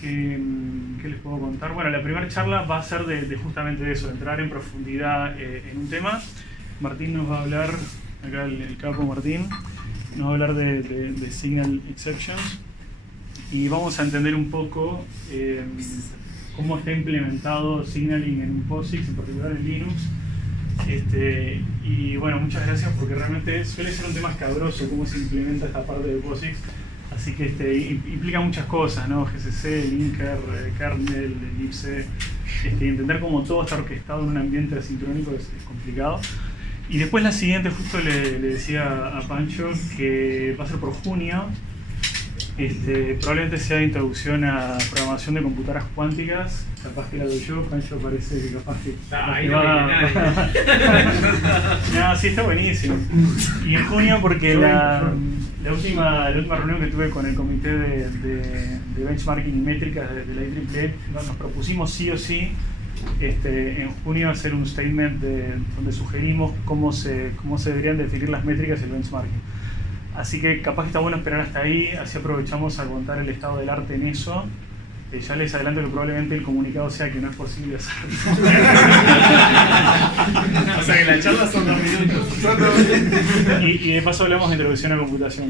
¿Qué les puedo contar? Bueno, la primera charla va a ser de justamente de eso, de entrar en profundidad en un tema. Martín nos va a hablar, acá el capo Martín, nos va a hablar de Signal Exceptions y vamos a entender un poco cómo está implementado Signaling en un POSIX, en particular en Linux. Y bueno, muchas gracias porque realmente suele ser un tema escabroso cómo se implementa esta parte de POSIX. Así que implica muchas cosas, ¿no? GCC, linker, kernel, libc. Entender cómo todo está orquestado en un ambiente asincrónico es complicado. Y después la siguiente, justo le decía a Pancho que va a ser por junio. Probablemente sea introducción a programación de computadoras cuánticas. Capaz que la doy yo, Pancho parece que capaz que no, sí, está buenísimo. Y en junio porque la última reunión que tuve con el comité de benchmarking y métricas de la IEEE, nos propusimos sí o sí en junio hacer un statement donde sugerimos cómo se deberían definir las métricas y el benchmarking. Así que capaz que está bueno esperar hasta ahí, así aprovechamos a contar el estado del arte en eso. Ya les adelanto que probablemente el comunicado sea que no es posible hacerlo. O sea que la charla son 2 minutos. Y de paso hablamos de introducción a computación.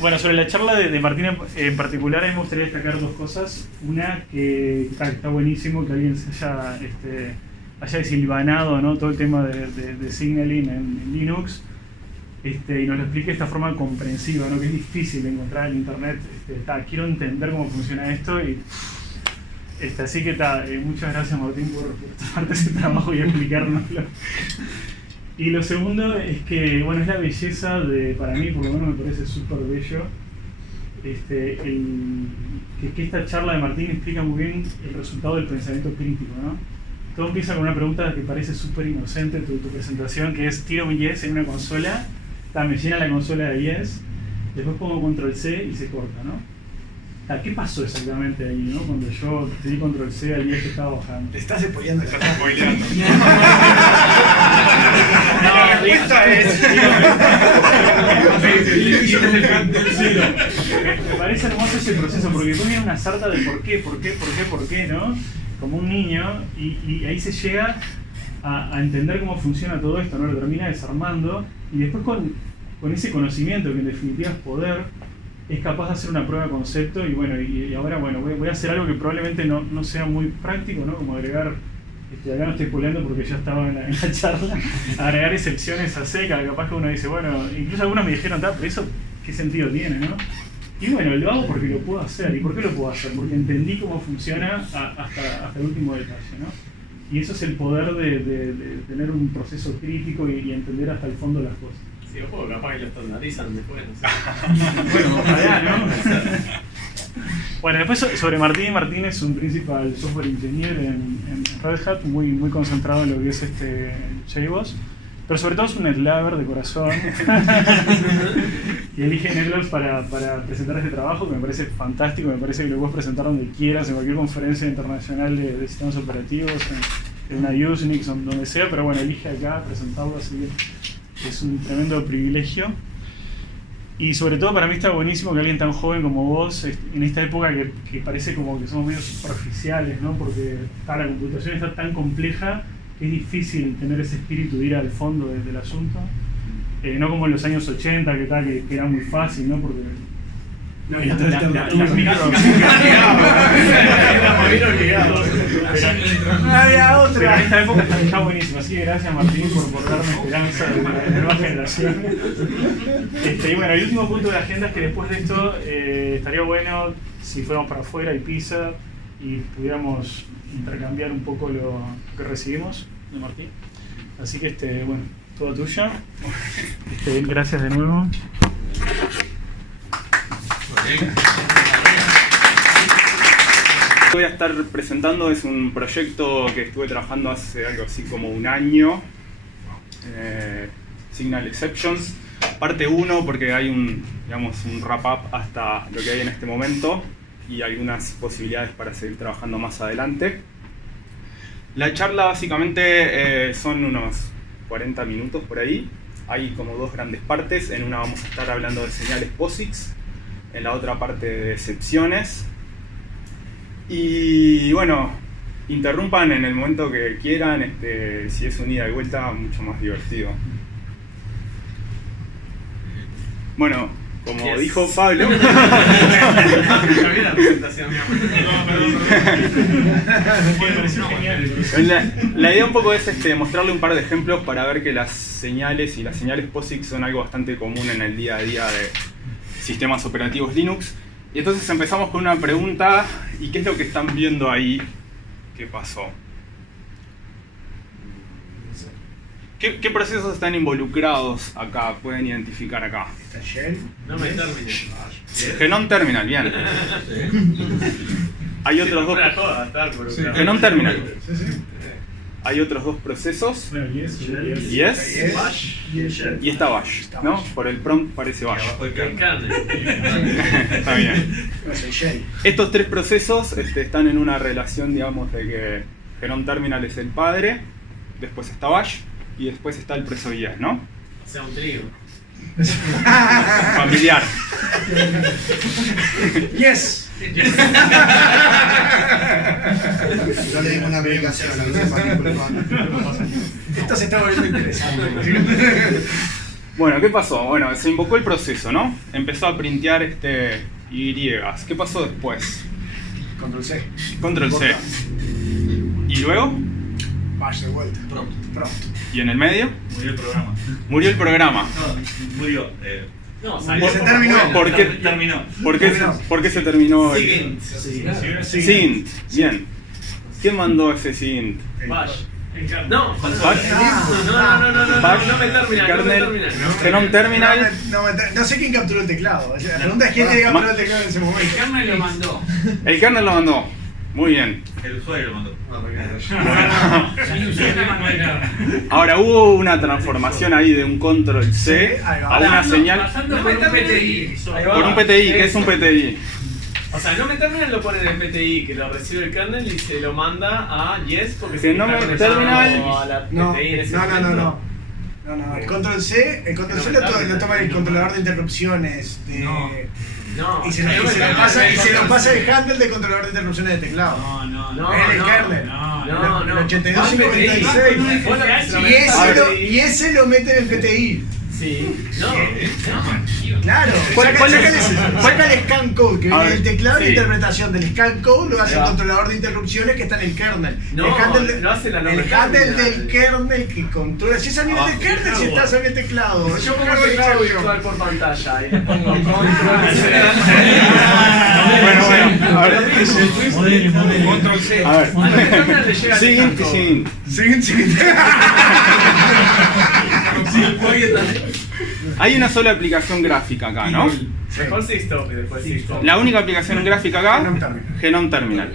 Bueno, sobre la charla de Martín en particular, a mí me gustaría destacar 2 cosas. Una, que está buenísimo que alguien se haya desilvanado, ¿no? Todo el tema de signaling en Linux. Y nos lo explique de esta forma comprensiva, ¿no? Que es difícil de encontrar en internet. Quiero entender cómo funciona esto así que muchas gracias Martín por tomarte ese trabajo y explicárnoslo. Y lo segundo es que, bueno, es la belleza para mí por lo menos me parece súper bello, que esta charla de Martín explica muy bien el resultado del pensamiento crítico, ¿no? Todo empieza con una pregunta que parece súper inocente, tu presentación, que es tiro un yes en una consola. Me llena la consola de 10, después pongo control C y se corta, ¿no? ¿Qué pasó exactamente ahí, no? Cuando yo le di control C al 10 que estaba bajando. Te estás spoileando. Estás spoileando. La respuesta es... Me parece hermoso ese proceso, porque después viene una sarta de por qué, ¿no? Como un niño, y ahí se llega a entender cómo funciona todo esto, ¿no? Lo termina desarmando, y después con ese conocimiento, que en definitiva es poder, es capaz de hacer una prueba de concepto, y ahora voy a hacer algo que probablemente no sea muy práctico, ¿no? Como agregar, acá no estoy spoileando porque ya estaba en la charla, agregar excepciones a seca, capaz que uno dice, bueno, incluso algunos me dijeron, pero eso, ¿qué sentido tiene, no? Y bueno, lo hago porque lo puedo hacer. ¿Y por qué lo puedo hacer? Porque entendí cómo funciona hasta el último detalle, ¿no? Y eso es el poder de tener un proceso crítico y entender hasta el fondo las cosas. Sí, ojo, capaz que lo estandarizan después, no sé. Bueno, ojalá, ¿no? Bueno, después sobre Martín es un principal software engineer en Red Hat, muy concentrado en lo que es JBoss, pero sobre todo es un NetLover de corazón. Y elige NetLabs para presentar este trabajo, que me parece fantástico, me parece que lo puedes presentar donde quieras, en cualquier conferencia internacional de sistemas operativos, en una Usenix, donde sea, pero bueno, elige acá presentarlo, así que es un tremendo privilegio. Y sobre todo para mí está buenísimo que alguien tan joven como vos, en esta época que parece como que somos medio superficiales, ¿no? Porque la computación está tan compleja que es difícil tener ese espíritu de ir al fondo del asunto. No como en los años 80, que era muy fácil, ¿no? Porque No, las no había otra. Pero en esta época está buenísimo, así que gracias Martín por darme esperanza de la nueva generación. Y bueno, el último punto de la agenda es que después de esto estaría bueno si fuéramos para afuera y pizza y pudiéramos intercambiar un poco lo que recibimos de Martín. Así que bueno, todo tuyo. Gracias de nuevo. Voy a estar presentando es un proyecto que estuve trabajando hace algo así como un año, Signal Exceptions, parte 1 porque hay un wrap-up hasta lo que hay en este momento y algunas posibilidades para seguir trabajando más adelante. La charla básicamente son unos 40 minutos por ahí. Hay como 2 grandes partes. En una vamos a estar hablando de señales POSIX, en la otra parte de excepciones. Y bueno, interrumpan en el momento que quieran, si es un ida y vuelta, mucho más divertido. Bueno, como dijo Pablo... Ya vi la presentación. Me pareció genial. La idea un poco es mostrarle un par de ejemplos para ver que las señales y las señales POSIX son algo bastante común en el día a día de sistemas operativos Linux. Y entonces empezamos con una pregunta, ¿y qué es lo que están viendo ahí? ¿Qué pasó? ¿Qué procesos están involucrados acá? Pueden identificar acá. Está Shell. No me termine. Genome Terminal, bien. Hay otros dos. Genome Terminal. Sí, sí. Hay otros dos procesos. Bueno, yes. Yes. Bash. Y está Bash, ¿no? Por el prompt parece Bash. El kernel. Está bien. Es el Shell. Estos tres procesos están en una relación, digamos, de que Genome Terminal es el padre, después está Bash y después está el proceso Yes, ¿no? O sea, un trigo. Familiar. Yes. No le dimos una medicación a la luz de Esto se está volviendo interesante. Bueno, ¿qué pasó? Bueno, se invocó el proceso, ¿no? Empezó a printear Y. ¿Qué pasó después? Control C. Control C. ¿Y luego? Bash de vuelta. Pronto. ¿Y en el medio? Murió el programa. Murió el programa. No, murió. No, Se terminó. ¿Por qué? Terminó. ¿Por qué se terminó? Sigint. Sint. Bien. ¿Quién mandó ese Sint? Bash. No, Bash. no me termina. Kernel. Genome Terminal. No sé quién capturó el teclado. La pregunta es quién le capturó el teclado en ese momento. El kernel lo mandó. El kernel lo mandó. Muy bien. El usuario lo mandó. Ahora hubo una transformación ahí de un control C a una señal Pasando por un PTI. por un PTI. ¿Qué es un PTI? O sea, no me terminal lo pone en el PTI, que lo recibe el kernel y se lo manda a Yes porque Que no me terminal. a la No, PTI en ese no. momento. No, el control C lo toma el controlador de interrupciones No, y se lo pasa el handle de controlador de interrupciones de teclado. No, es el no, kernel. no. El 8256. Y ese lo mete en el PTI. Sí. Claro. Saca el scan code que viene del teclado y la interpretación del scan code lo hace el controlador de interrupciones que está en el kernel. No, lo hace la el handle del kernel que controla. Si es a nivel del kernel, si estás en el teclado. Yo pongo el teclado virtual por pantalla y le pongo control. Bueno, a ver. Control C. A ver. Al kernel le llega el Siguiente, scan code. siguiente. Hay una sola aplicación gráfica acá, ¿no? Mejor Systop y después Systop. La única aplicación gráfica acá, Genome Terminal. Genome Terminal.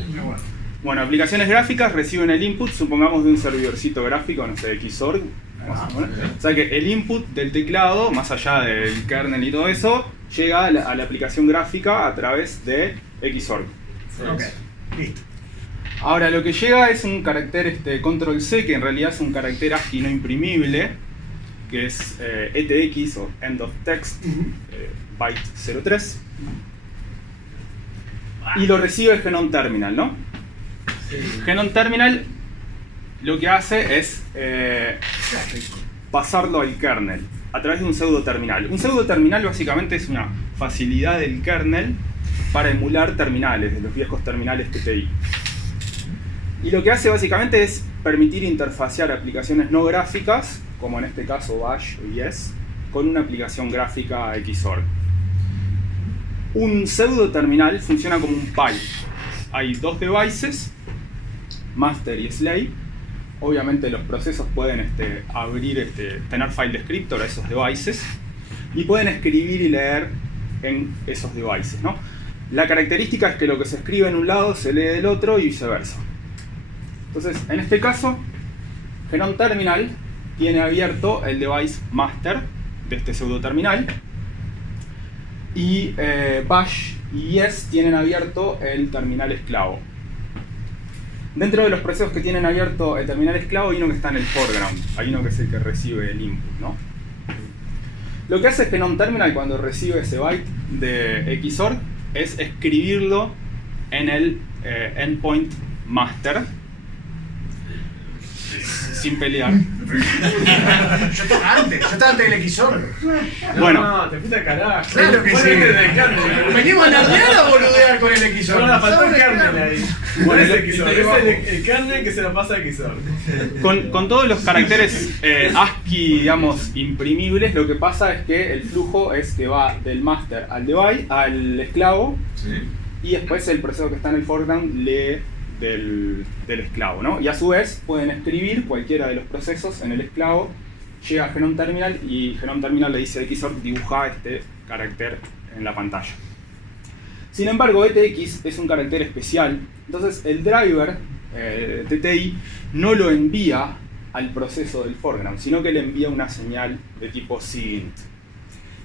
Bueno, aplicaciones gráficas reciben el input, supongamos de un servidorcito gráfico, no sé, Xorg. O sea que el input del teclado, más allá del kernel y todo eso, llega a la aplicación gráfica a través de Xorg. Ok, listo. Ahora, lo que llega es un carácter control C, que en realidad es un carácter ASCII no imprimible, que es ETX o End of Text, byte 03. Y lo recibe el Genome Terminal, ¿no? Genome Terminal lo que hace es pasarlo al kernel a través de un pseudo terminal. Un pseudo terminal básicamente es una facilidad del kernel para emular terminales, de los viejos terminales PTI. Y lo que hace básicamente es permitir interfacear aplicaciones no gráficas, como en este caso Bash o Yes, con una aplicación gráfica Xorg. Un pseudo terminal funciona como un pipe. Hay dos devices, master y slave. Obviamente los procesos pueden abrir, tener file descriptor a esos devices y pueden escribir y leer en esos devices, ¿no? La característica es que lo que se escribe en un lado se lee del otro y viceversa. Entonces, en este caso, Genome Terminal tiene abierto el device master de este pseudo terminal y Bash y Yes tienen abierto el terminal esclavo. Dentro de los procesos que tienen abierto el terminal esclavo hay uno que está en el foreground, hay uno que es el que recibe el input, ¿no? Lo que hace Genome Terminal cuando recibe ese byte de Xorg es escribirlo en el endpoint master, sin pelear. Yo estaba antes del XOR. Bueno. No, te fuiste a carajo. Claro que sí. Venimos a nardear a boludear con el XOR. No, faltó el kernel ahí. Bueno, Es el kernel que se lo pasa a XOR. Con todos los caracteres ASCII, digamos, imprimibles, lo que pasa es que el flujo es que va del master al esclavo, y después el proceso que está en el foreground lee del esclavo, ¿no? Y a su vez pueden escribir cualquiera de los procesos en el esclavo, llega a Genome Terminal y Genome Terminal le dice a XOR dibuja este carácter en la pantalla. Sin embargo, ETX es un carácter especial, entonces el driver TTI no lo envía al proceso del foreground, sino que le envía una señal de tipo SIGINT.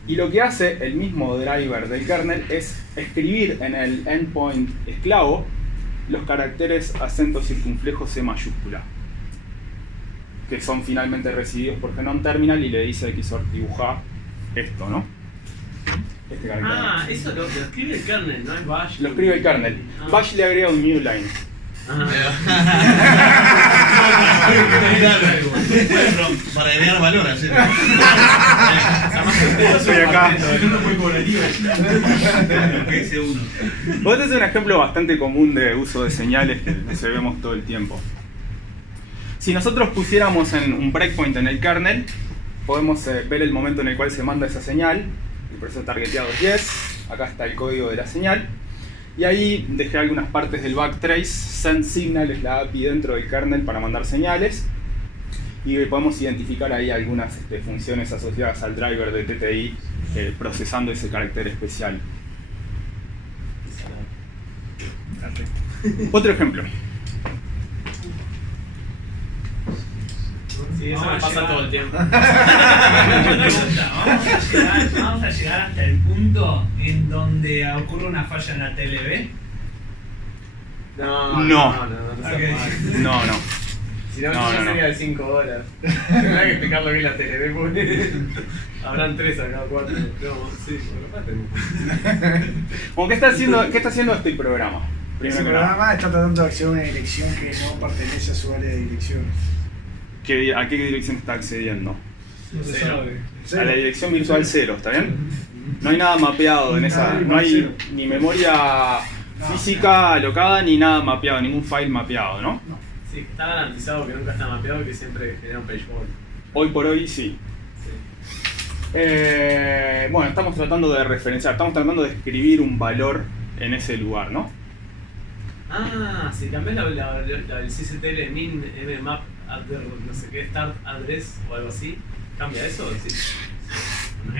Y lo que hace el mismo driver del kernel es escribir en el endpoint esclavo los caracteres acento circunflejo C mayúscula, que son finalmente recibidos por Genome Terminal, y le dice a XOR dibuja esto, ¿no? Este carácter. Ah, eso lo escribe el kernel, no es Bash. Lo escribe el kernel. Bash le agrega un new line. Para agregar valor, así. Yo soy acá. No muy colaborativa. Lo que dice uno. Este es un ejemplo bastante común de uso de señales que se vemos todo el tiempo. Si nosotros pusiéramos un breakpoint en el kernel, podemos ver el momento en el cual se manda esa señal. El proceso targeteado es yes. Acá está el código de la señal. Y ahí dejé algunas partes del backtrace. Send signal es la API dentro del kernel para mandar señales. Y podemos identificar ahí algunas funciones asociadas al driver de TTI procesando ese carácter especial. Otro ejemplo. Sí, eso me pasa todo el tiempo. Vamos a llegar hasta el punto en donde ocurre una falla en la TLB. No. No. Si no, ya sería de $5. Tendrá que explicarlo bien la tele, porque habrán 3 acá, 4. No, sí, Bueno, ¿qué está haciendo este programa? Ese programa está tratando de acceder a una dirección que no pertenece a su área de dirección. ¿A qué dirección está accediendo? No se sabe. A la dirección virtual 0, ¿está bien? No hay nada mapeado en esa. No hay ni memoria física alocada ni nada mapeado, ningún file mapeado, ¿no? Sí, está garantizado que nunca está mapeado y que siempre genera un page fault. Hoy por hoy sí. Bueno, estamos tratando de referenciar, estamos tratando de escribir un valor en ese lugar, ¿no? Ah, si cambias el CCTL min mmap no sé qué, start address o algo así, ¿cambia eso? ¿Sí?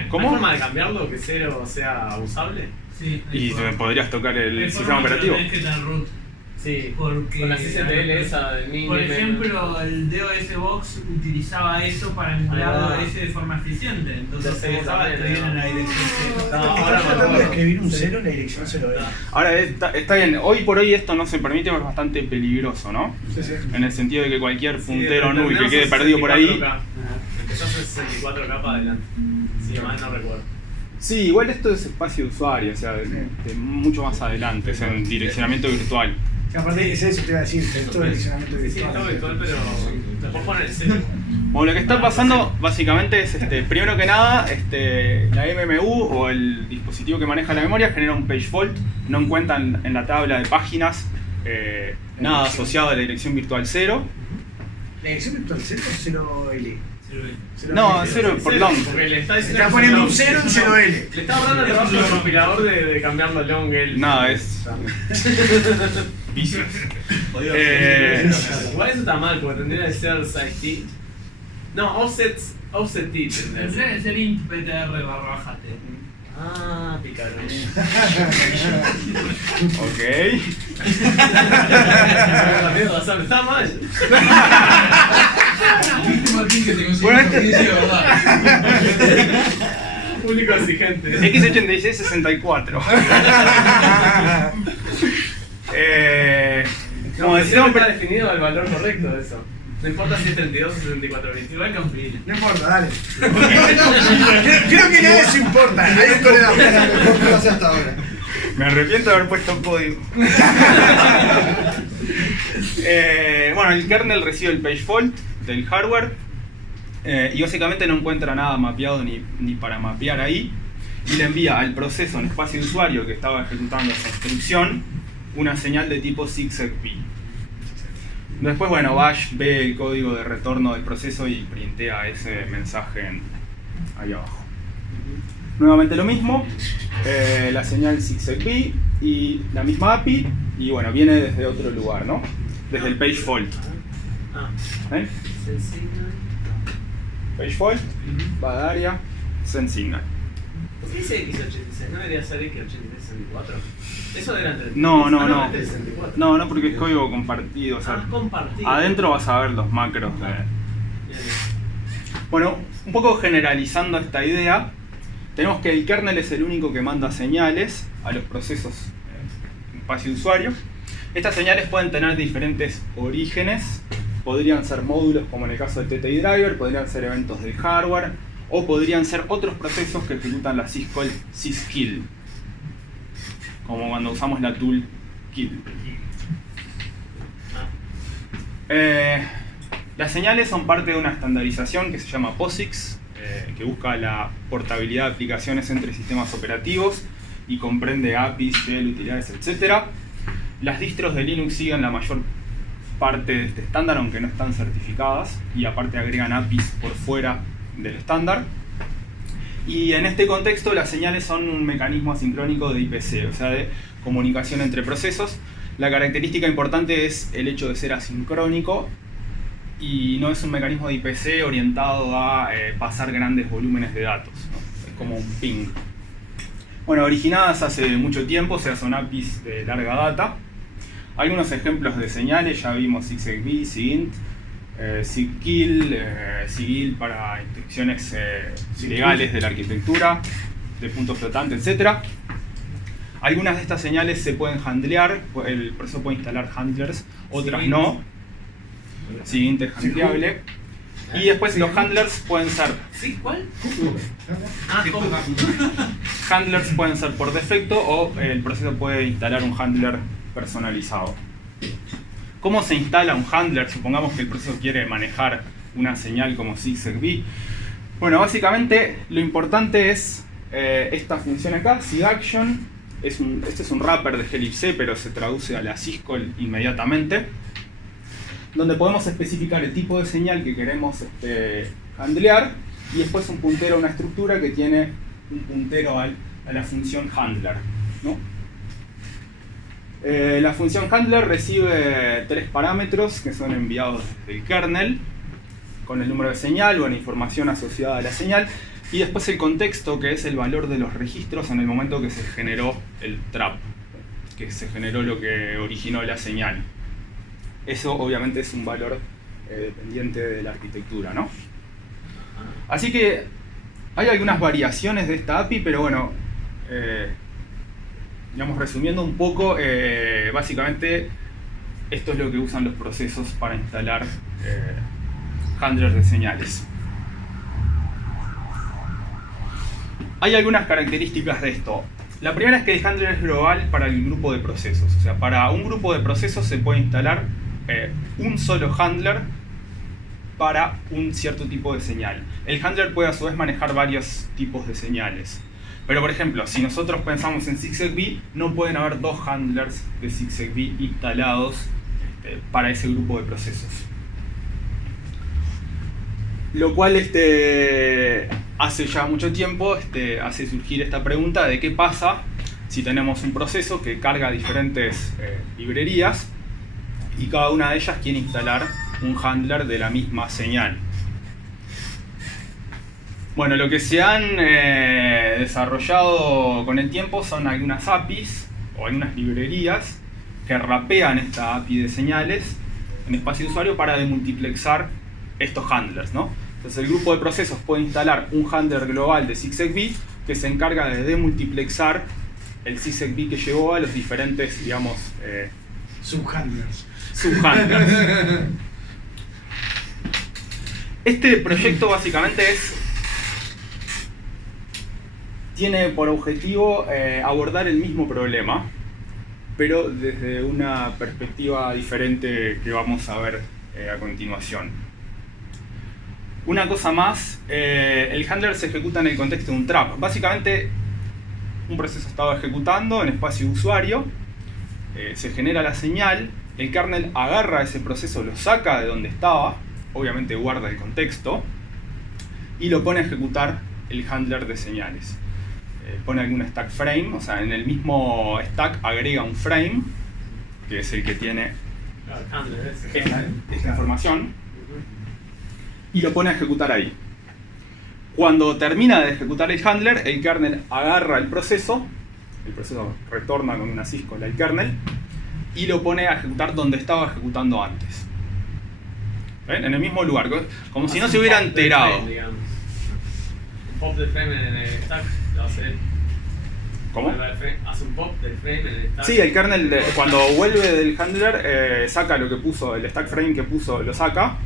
¿Cómo? ¿Hay forma de cambiarlo que 0 sea usable? Sí. Y podrías tocar el sistema operativo. Tenés que tener root. Sí, Porque con la CCTL esa del min. Por ejemplo, el DOS Box utilizaba eso para emular OS de forma eficiente. Entonces Sí, se usaba también, escribir en la dirección cero. No, Ahora ahora tratando de escribir un 0 en la dirección 0. Ahora está bien, hoy por hoy esto no se permite, pero es bastante peligroso, ¿no? Sí. En el sentido de que cualquier puntero Sí, null que quede terminamos perdido por ahí. 64K. Empezás en 64K para adelante. Sí, mal no recuerdo. Sí, igual esto es espacio de usuario, o sea, de mucho más adelante, es en direccionamiento virtual. Aparte, eso te iba a decir, esto es direccionamiento Sí, está virtual. virtual, pero después poner el 0. Bueno, lo que está pasando básicamente es, primero que nada, la MMU o el dispositivo que maneja la memoria genera un page fault, no encuentran en la tabla de páginas nada asociado a la dirección virtual 0. ¿La dirección virtual 0 o 0L? No, 0 por long. Porque le está diciendo Está que poniendo un es 0 en 0L. Le está ahorrando el trabajo al compilador de cambiarlo a long L. Nada, es vicios. Igual eso está mal, porque tendría que ser site no, offset t. Tendría que ser int ptr/t. Ah, picarón. Ok. Tienes razón, está mal. Bueno, Público exigente. X86-64. Como No, decíamos, está definido el valor correcto de eso. No importa si es 32 o 64 bits. Igual con Phil. No importa, dale. Creo que nada de eso importa. Hay un tolerable. Lo mejor que hace hasta ahora. Me arrepiento de haber puesto código. Bueno, el kernel recibe el page fault del hardware y básicamente no encuentra nada mapeado ni para mapear ahí, y le envía al proceso en espacio de usuario que estaba ejecutando esa instrucción una señal de tipo zigzag-B. Después, bueno, Bash ve el código de retorno del proceso y printea ese mensaje ahí abajo. Nuevamente lo mismo, la señal zigzag-B y la misma API, y bueno, viene desde otro lugar, ¿no? Desde el page fault. ¿Eh? Page fault, va a área, send signal. ¿Por qué dice X86? ¿No debería ser X86-64? Eso era entre... No, No, porque es código compartido. O sea, compartido. adentro vas a ver los macros de... Bueno, un poco generalizando esta idea, tenemos que el kernel es el único que manda señales a los procesos en espacio de usuario. Estas señales pueden tener diferentes orígenes, podrían ser módulos como en el caso de TTI Driver, podrían ser eventos del hardware, o podrían ser otros procesos que ejecutan la syscall syskill, como cuando usamos la tool kill. Las señales son parte de una estandarización que se llama POSIX, que busca la portabilidad de aplicaciones entre sistemas operativos y comprende APIs, shell, utilidades, etc. Las distros de Linux siguen la mayor parte de este estándar, aunque no están certificadas, y aparte agregan APIs por fuera del estándar. Y en este contexto las señales son un mecanismo asincrónico de IPC, o sea, de comunicación entre procesos. La característica importante es el hecho de ser asincrónico y no es un mecanismo de IPC orientado a pasar grandes volúmenes de datos, ¿no? Es como un ping. Bueno, originadas hace mucho tiempo, o sea, son APIs de larga data. Algunos ejemplos de señales, ya vimos zigzag-B, SIGINT, SIGKILL, SIGIL para instrucciones legales de la arquitectura, de punto flotante, etc. Algunas de estas señales se pueden handlear, el proceso puede instalar handlers, otras no. SIGINT es handleable. Y después los handlers pueden ser... ¿Sí? ¿Cuál? Handlers pueden ser por defecto o el proceso puede instalar un handler personalizado. ¿Cómo se instala un handler? Supongamos que el proceso quiere manejar una señal como zigzag-B. Bueno, básicamente lo importante es esta función acá, SIGAction. Este es un wrapper de glibc, pero se traduce a la syscall inmediatamente, donde podemos especificar el tipo de señal que queremos handlear y después un puntero a una estructura que tiene un puntero a la función handler, ¿no? La función handler recibe 3 parámetros que son enviados desde el kernel con el número de señal o la información asociada a la señal, y después el contexto, que es el valor de los registros en el momento que se generó el trap, que se generó lo que originó la señal. Eso obviamente es un valor dependiente de la arquitectura, ¿no? Así que hay algunas variaciones de esta API, pero bueno, digamos, resumiendo un poco, básicamente esto es lo que usan los procesos para instalar handlers de señales. Hay algunas características de esto. La primera es que el handler es global para el grupo de procesos. O sea, para un grupo de procesos se puede instalar un solo handler para un cierto tipo de señal. El handler puede a su vez manejar varios tipos de señales. Pero por ejemplo, si nosotros pensamos en zigzag-B, no pueden haber 2 handlers de zigzag-B instalados para ese grupo de procesos. Lo cual hace ya mucho tiempo hace surgir esta pregunta de qué pasa si tenemos un proceso que carga diferentes librerías y cada una de ellas quiere instalar un handler de la misma señal. Bueno, lo que se han desarrollado con el tiempo son algunas APIs o algunas librerías que rapean esta API de señales en espacio de usuario para demultiplexar estos handlers, ¿no? Entonces el grupo de procesos puede instalar un handler global de zigzag-B que se encarga de demultiplexar el zigzag-B que llegó a los diferentes, digamos, subhandlers. Este proyecto básicamente es tiene por objetivo abordar el mismo problema, pero desde una perspectiva diferente que vamos a ver a continuación. Una cosa más, el handler se ejecuta en el contexto de un trap. Básicamente, un proceso estaba ejecutando en espacio de usuario, se genera la señal, el kernel agarra ese proceso, lo saca de donde estaba, obviamente guarda el contexto, y lo pone a ejecutar el handler de señales. Pone algún stack frame, o sea, en el mismo stack agrega un frame, que es el que tiene esta información, y lo pone a ejecutar ahí. Cuando termina de ejecutar el handler, el kernel agarra el proceso retorna con una syscall al kernel, y lo pone a ejecutar donde estaba ejecutando antes. ¿Ven? En el mismo lugar, como si no se hubiera enterado. Un pop del frame en el stack lo hace él. ¿Cómo? Hace un pop del frame en el stack. Sí, el kernel cuando vuelve del handler saca lo que puso, el stack frame que puso lo saca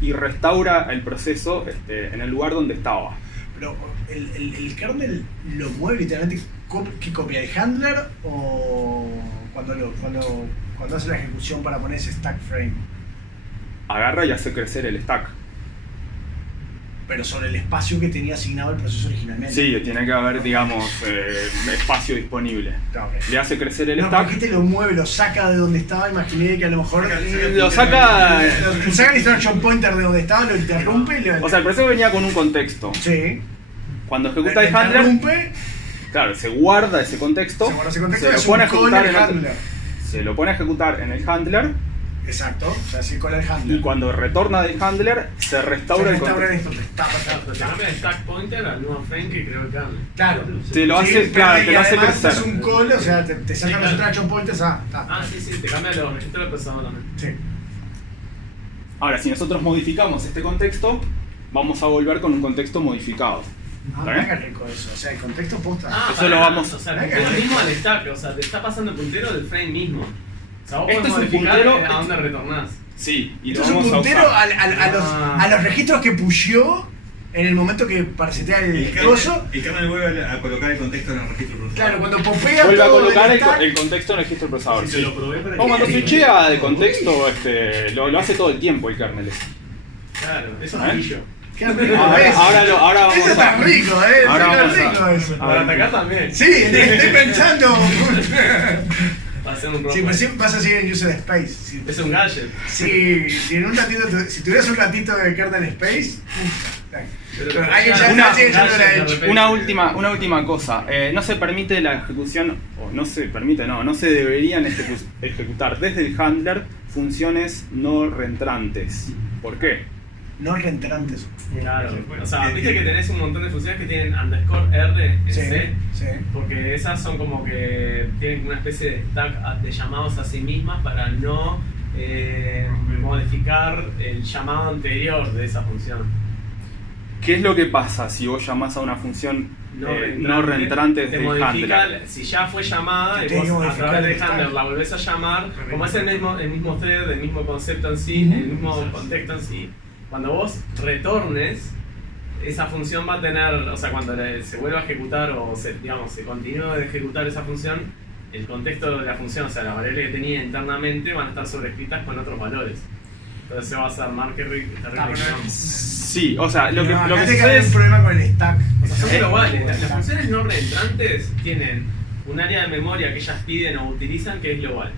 y restaura el proceso en el lugar donde estaba. Pero el kernel lo mueve literalmente, ¿qué copia el handler o cuando hace la ejecución para poner ese stack frame? Agarra y hace crecer el stack. Pero sobre el espacio que tenía asignado el proceso originalmente. Sí, tiene que haber, digamos, espacio disponible. Okay. Le hace crecer el no, stack. ¿Por qué te lo mueve? Lo saca de donde estaba. Imaginé que a lo mejor lo saca. Lo saca el instruction pointer de donde estaba, lo interrumpe. O sea, el proceso venía con un contexto. Sí. Cuando ejecuta el handler, interrumpe. Claro, se guarda ese contexto. Se guarda ese contexto. Se lo pone a ejecutar en el handler. Se lo pone a ejecutar en el handler. Exacto, o sea, se cola el handler. Y cuando retorna del handler, se restaura el contexto. Está perfecto. Te cambia el stack pointer al nuevo frame que creó el kernel. Claro. Te lo hace, sí, claro, te lo hace crecer. Es un call, o sea, te saca los instruction pointers. Sí, te cambia los registros de procesador también. Sí. Ahora, si nosotros modificamos este contexto, vamos a volver con un contexto modificado. Qué rico eso, o sea, el contexto posta. Eso lo vamos. O sea, el mismo al stack, o sea, te está pasando el puntero del frame mismo. O sea, vos este podés es un modificar puntero a dónde retornás. Sí, y esto lo vamos es un puntero a usar. a los registros que pusheó en el momento que parsetea el coso. El kernel vuelve a colocar el contexto en el registro procesador. Claro, cuando popea vuelve a todo colocar el el contexto en el registro del procesador. Sí, lo probé para cuando switchea de contexto, lo hace todo el tiempo el kernel. Claro, eso es brillo. Ahora vamos eso está rico, ahora vamos rico eso. Para atacar también. Sí, estoy pensando. Va a ser un Sí, pero siempre vas a seguir en user space. Es un gadget. Sí, si en un ratito, si tuvieras un ratito de kernel space, Pero alguien ya lo ha hecho. Una última cosa. No se permite la ejecución, o no se permite, no se deberían ejecutar desde el handler funciones no reentrantes. ¿Por qué? No reentrantes. Claro, o sea, viste que tenés un montón de funciones que tienen _ R en C, porque esas son como que tienen una especie de stack de llamados a sí mismas para no modificar el llamado anterior de esa función. ¿Qué es lo que pasa si vos llamás a una función no reentrante desde el handler? Si ya fue llamada y vos a través del handler la volvés a llamar, como es el mismo thread, el mismo concepto en sí, el mismo contexto en sí, cuando vos retornes, esa función va a tener, o sea, cuando se vuelva a ejecutar o se continúe de ejecutar esa función, el contexto de la función, o sea, las variables que tenía internamente van a estar sobrescritas con otros valores. Entonces se va a hacer marker recorrection. Sí, o sea, lo que sucede es un problema con el stack. O sea, son globales. Las funciones no reentrantes tienen un área de memoria que ellas piden o utilizan que es global.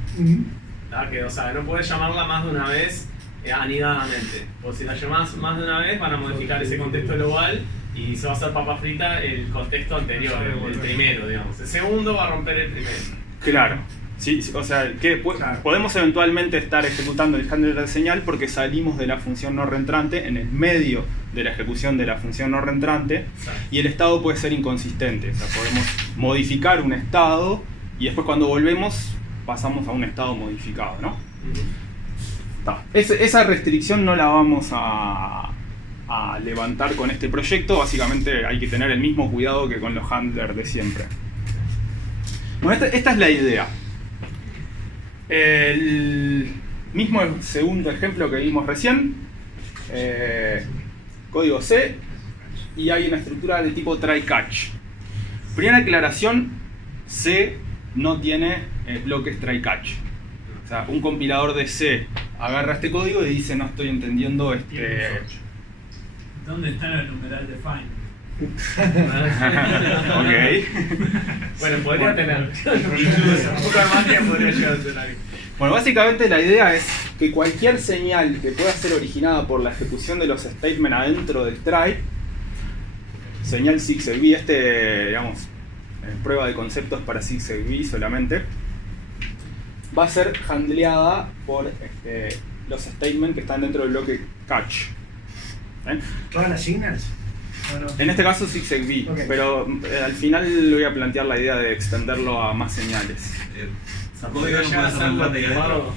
Que, o sea, no puedes llamarla más de una vez anidadamente. O si la llamás más de una vez van a modificar ese contexto global y se va a hacer papa frita el contexto anterior, el primero, digamos. El segundo va a romper el primero. Claro. Sí, o sea, que podemos eventualmente estar ejecutando el handler de señal porque salimos de la función no reentrante en el medio de la ejecución de la función no reentrante y el estado puede ser inconsistente. O sea, podemos modificar un estado y después cuando volvemos pasamos a un estado modificado, ¿no? Esa restricción no la vamos a levantar con este proyecto. Básicamente hay que tener el mismo cuidado que con los handlers de siempre. Bueno, esta es la idea. El mismo segundo ejemplo que vimos recién, código C, y hay una estructura de tipo try-catch. Primera aclaración, C no tiene bloques try catch. O sea, un compilador de C agarra este código y dice no estoy entendiendo ¿Dónde está el numeral de find? Ok. Bueno, podría tener. Un poco más tiempo podría llegar a tener. Bueno, básicamente la idea es que cualquier señal que pueda ser originada por la ejecución de los statements adentro del try, señal SIGXAB, digamos, prueba de conceptos para SIGXAB solamente, va a ser handleada por los statements que están dentro del bloque catch. ¿Todas las signals? En este caso SIGXAB, Ok. pero al final le voy a plantear la idea de extenderlo a más señales. Código no puede ser un ahí adentro.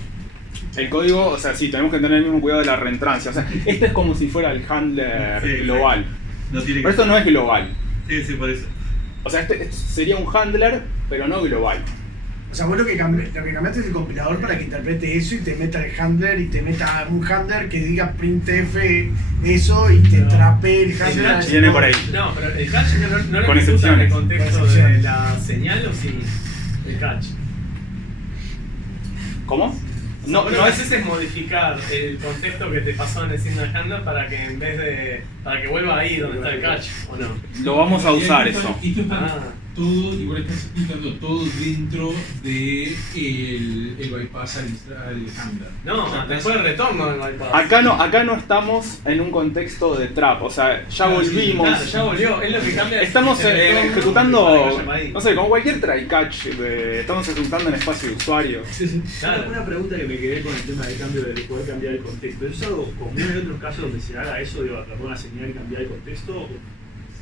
El código, o sea, sí, tenemos que tener el mismo cuidado de la reentrancia. O sea, este es como si fuera el handler Sí, global. No tiene Pero esto no es global. Sí, sí, por eso. O sea, este sería un handler, pero no global. O sea, vos lo que cambiaste es el compilador para que interprete eso y te meta el handler y te meta un handler que diga printf eso y te trape el handler. catch Viene por ahí. No, pero el catch no lo Con ejecuta en el excepciones. contexto Con de excepciones. la señal o sí. El catch. ¿Cómo? No, No, lo no que es. haces es modificar el contexto que te pasó en el signal handler para que en vez de. Para que vuelva ahí donde está el catch, ¿o no? Lo vamos a usar Y esto eso. está Ah. todo, igual estás explicando todo dentro de el bypass al handler. No, después del retorno del bypass. Acá no estamos en un contexto de trap, o sea, ya volvimos. Claro, ya volvió, es lo que cambia. Estamos el retorno para que ejecutando, vaya ahí. no sé, como cualquier try catch, estamos ejecutando en espacio de usuario. Claro. Una pregunta que me quedé con el tema del cambio de poder cambiar el contexto. ¿Es algo común en otros casos donde se haga eso de atrapar una señal y cambiar el contexto?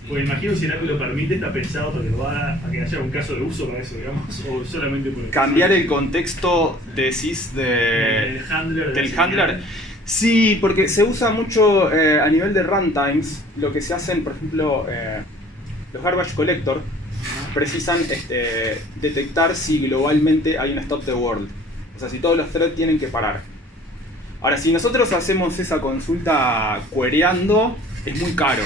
Pues imagino si Oracle lo permite, está pensado para que lo haga, para que haya un caso de uso para eso, digamos, o solamente por Cambiar el contexto, decís, del handler. de la del señal. handler. Sí, porque se usa mucho a nivel de runtimes. Lo que se hacen, por ejemplo, los garbage collector precisan detectar si globalmente hay un stop the world. O sea, si todos los threads tienen que parar. Ahora, si nosotros hacemos esa consulta quereando, es muy caro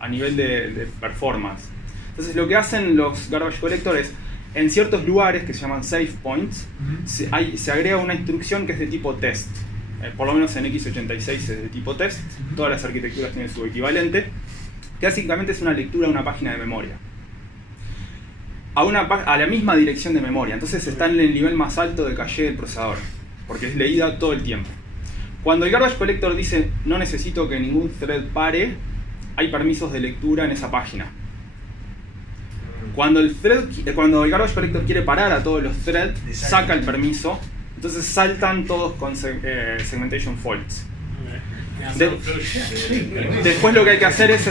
a nivel de performance. Entonces, lo que hacen los garbage collectors, en ciertos lugares que se llaman save points, se agrega una instrucción que es de tipo test. Por lo menos en x86 es de tipo test. Todas las arquitecturas tienen su equivalente. Que básicamente es una lectura de una página de memoria. A la misma dirección de memoria. Entonces está en el nivel más alto de caché del procesador. Porque es leída todo el tiempo. Cuando el garbage collector dice no necesito que ningún thread pare, hay permisos de lectura en esa página. Cuando el garbage collector quiere parar a todos los threads, saca el permiso, entonces saltan todos con segmentation faults. Después lo que hay que hacer es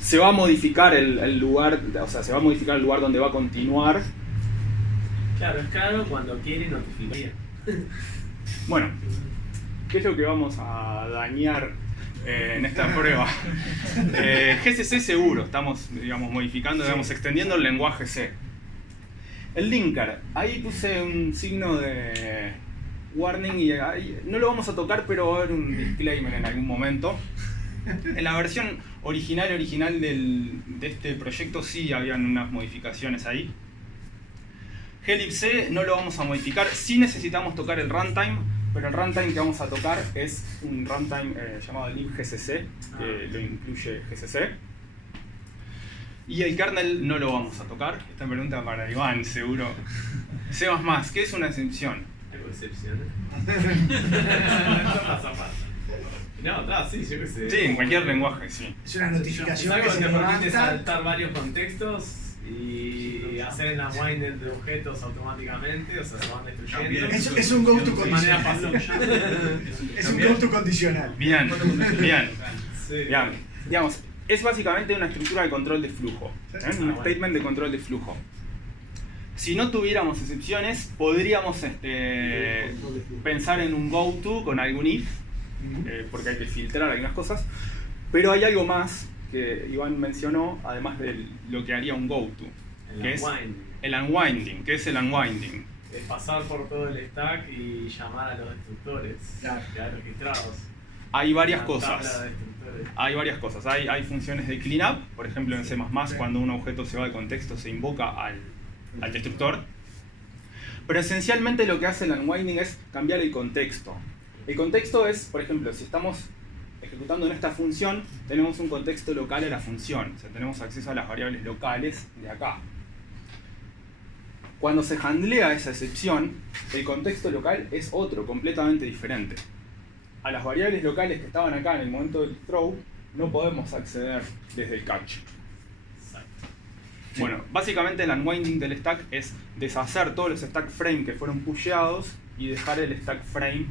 se va a modificar el lugar, o sea, se va a modificar el lugar donde va a continuar. Claro, es claro cuando quiere notificar. Bueno, ¿qué es lo que vamos a dañar en esta prueba? GCC seguro, estamos modificando, extendiendo el lenguaje C. El linker, ahí puse un signo de warning y ahí, no lo vamos a tocar, pero va a haber un disclaimer en algún momento. En la versión original de este proyecto sí habían unas modificaciones ahí. glibc no lo vamos a modificar, sí necesitamos tocar el runtime, pero el runtime que vamos a tocar es un runtime llamado libgcc, que lo incluye GCC. Y el kernel no lo vamos a tocar. Esta pregunta para Iván, seguro. C++, ¿qué es una excepción? ¿Algo excepcional? No, sí, yo qué sé. Sí, en cualquier lenguaje, sí. Es una Es notificación algo que que se te permite levanta. saltar varios contextos y hacer el unwinding de objetos automáticamente, o sea, se van destruyendo. Es un go to de manera condicional. pasiva. Es un go to condicional. Bien, bien. Sí. Bien. Digamos, es básicamente una estructura de control de flujo. Un statement de control de flujo. Si no tuviéramos excepciones, podríamos pensar en un goto con algún if, porque hay que filtrar algunas cosas. Pero hay algo más que Iván mencionó, además de lo que haría un goto, que es el unwinding. ¿Qué es el unwinding? Es pasar por todo el stack y llamar a los destructores Claro. quedar registrados. Hay varias Una cosas. tabla de destructores. Hay varias cosas. Hay funciones de cleanup, por ejemplo en C++, cuando un objeto se va de contexto se invoca al destructor. Pero esencialmente lo que hace el unwinding es cambiar el contexto. El contexto es, por ejemplo, si estamos ejecutando en esta función, tenemos un contexto local a la función. O sea, tenemos acceso a las variables locales de acá. Cuando se handlea esa excepción, el contexto local es otro, completamente diferente. A las variables locales que estaban acá en el momento del throw, no podemos acceder desde el catch. Bueno, básicamente el unwinding del stack es deshacer todos los stack frame que fueron pusheados y dejar el stack frame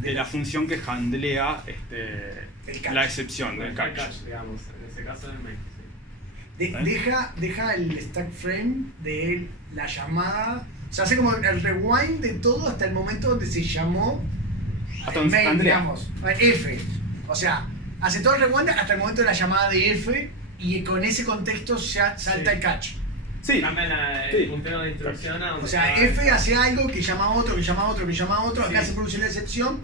de la función que handlea la excepción del catch. Digamos, en ese caso el main. Deja el stack frame de la llamada, o sea, hace como el rewind de todo hasta el momento donde se llamó hasta donde main, digamos, F. O sea, hace todo el rewind hasta el momento de la llamada de F y con ese contexto ya salta el catch. Sí. Cambia el puntero de instrucción a donde o sea, F hace algo que llama a otro, que llama a otro, que llama a otro, acá se produce la excepción.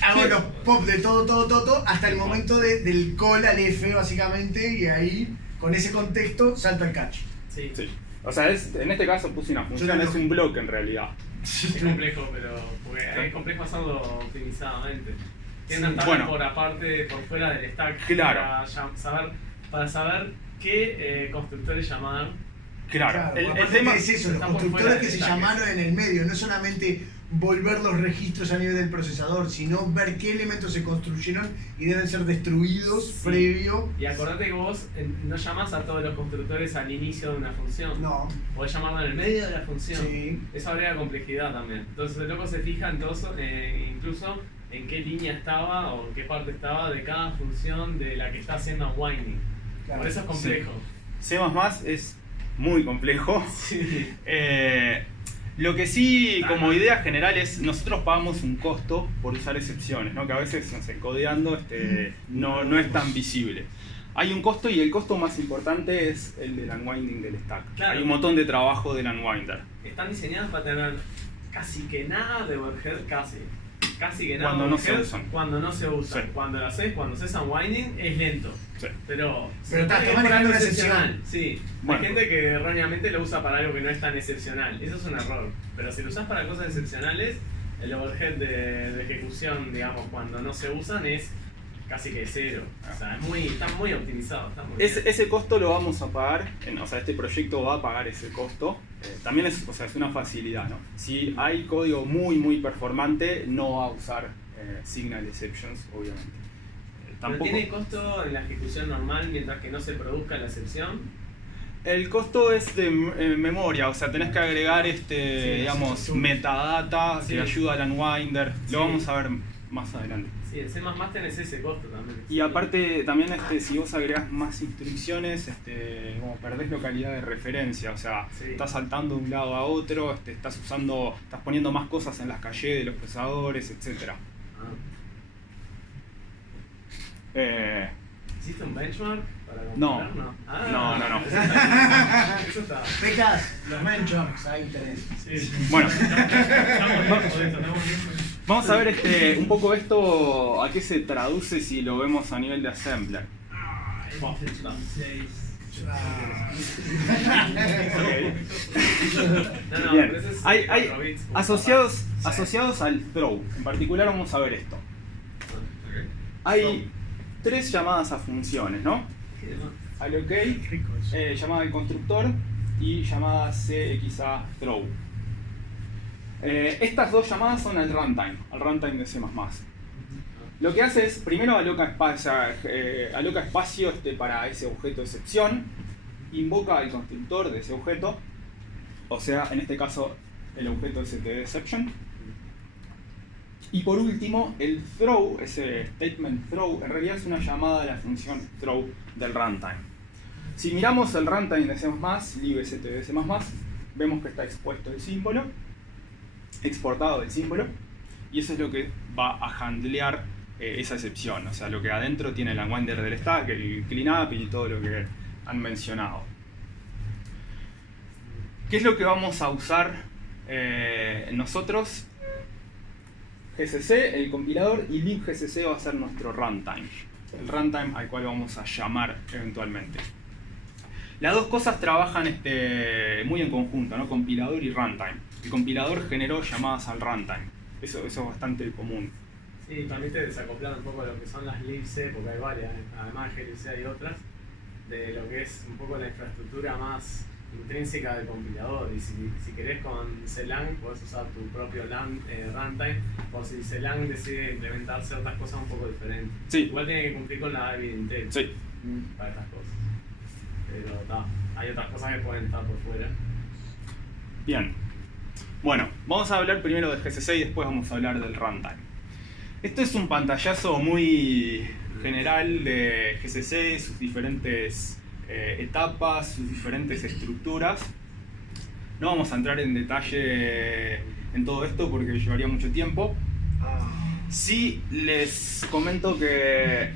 Hago los pop de todo hasta el momento del call al F básicamente y ahí con ese contexto salta el catch. Sí. O sea, en este caso puse una función, es un bloque en realidad. Es complejo, pero porque es complejo hacerlo optimizadamente. Tiene una tabla bueno, por aparte, por fuera del stack, claro, para saber qué constructores llamar. Claro, el tema es eso, los constructores que se llamaron en el medio, no es solamente volver los registros a nivel del procesador, sino ver qué elementos se construyeron y deben ser destruidos previo. Y acordate que vos no llamás a todos los constructores al inicio de una función. No. Podés llamarlo en el medio de la función. Sí. Eso agrega complejidad también. Entonces el loco se fija incluso en qué línea estaba o en qué parte estaba de cada función de la que está haciendo unwinding. Claro. Por eso es complejo. Sí. C++ es muy complejo. Sí. Lo que sí, como idea general, es nosotros pagamos un costo por usar excepciones, ¿no? Que a veces, no sé, codeando no es tan visible. Hay un costo y el costo más importante es el del unwinding del stack. Claro. Hay un montón de trabajo del unwinder. Están diseñados para tener casi que nada de overhead, casi que nada cuando no se usan. Cuando no se usan. Sí. Cuando haces unwinding es lento. Sí. Pero está es manejando algo una excepcional. excepción. Sí. Bueno. Hay gente que erróneamente lo usa para algo que no es tan excepcional. Eso es un error. Pero si lo usas para cosas excepcionales, el overhead de ejecución, digamos, cuando no se usan es casi que cero. O sea, está muy optimizado. Está muy bien. Ese costo lo vamos a pagar, o sea, este proyecto va a pagar ese costo. También es una facilidad, ¿no? Si hay código muy performante, no va a usar signal exceptions, obviamente. ¿Pero tiene costo en la ejecución normal mientras que no se produzca la excepción? El costo es de memoria, o sea, tenés que agregar digamos, metadata que ayuda al unwinder. Lo vamos a ver más adelante. Sí, en C++ tenés ese costo también. Y aparte también si vos agregás más instrucciones, como perdés localidad de referencia, o sea, estás saltando de un lado a otro, estás poniendo más cosas en las calles de los procesadores, etc. ¿Hiciste un benchmark para No. comparar? No. Eso está. Becas, los benchmarks, ahí tenés. Sí. Bueno, vamos a ver un poco esto, a qué se traduce si lo vemos a nivel de assembler. Bien. Hay asociados al throw, en particular vamos a ver esto. Hay 3 llamadas a funciones, ¿no? Allocate, llamada del constructor y llamada CXA throw. Estas 2 llamadas son al runtime de C++. Lo que hace es, primero aloca espacio para ese objeto de excepción, invoca al constructor de ese objeto, o sea, en este caso, el objeto std_exception. Y por último, el throw, ese statement throw, en realidad es una llamada a la función throw del runtime. Si miramos el runtime de C++, libstd de C++, vemos que está expuesto el símbolo, exportado el símbolo, y eso es lo que va a handlear esa excepción, o sea, lo que adentro tiene el unwinder del stack, el cleanup y todo lo que han mencionado. ¿Qué es lo que vamos a usar nosotros? GCC, el compilador, y libgcc va a ser nuestro runtime. El runtime al cual vamos a llamar eventualmente. Las dos cosas trabajan muy en conjunto, ¿no? Compilador y runtime. El compilador generó llamadas al runtime. Eso es bastante común. Sí, permite desacoplar un poco lo que son las libc, porque hay varias, además de glibc hay otras, de lo que es un poco la infraestructura más intrínseca del compilador. Y si querés con CLang podés usar tu propio runtime, o si CLang decide implementar ciertas cosas un poco diferentes. Sí. Igual tiene que cumplir con la IBM Intel para estas cosas. Pero hay otras cosas que pueden estar por fuera. Bien. Bueno, vamos a hablar primero de GCC y después vamos a hablar del runtime. Esto es un pantallazo muy general de GCC, sus diferentes etapas, sus diferentes estructuras. No vamos a entrar en detalle en todo esto porque llevaría mucho tiempo. Sí les comento que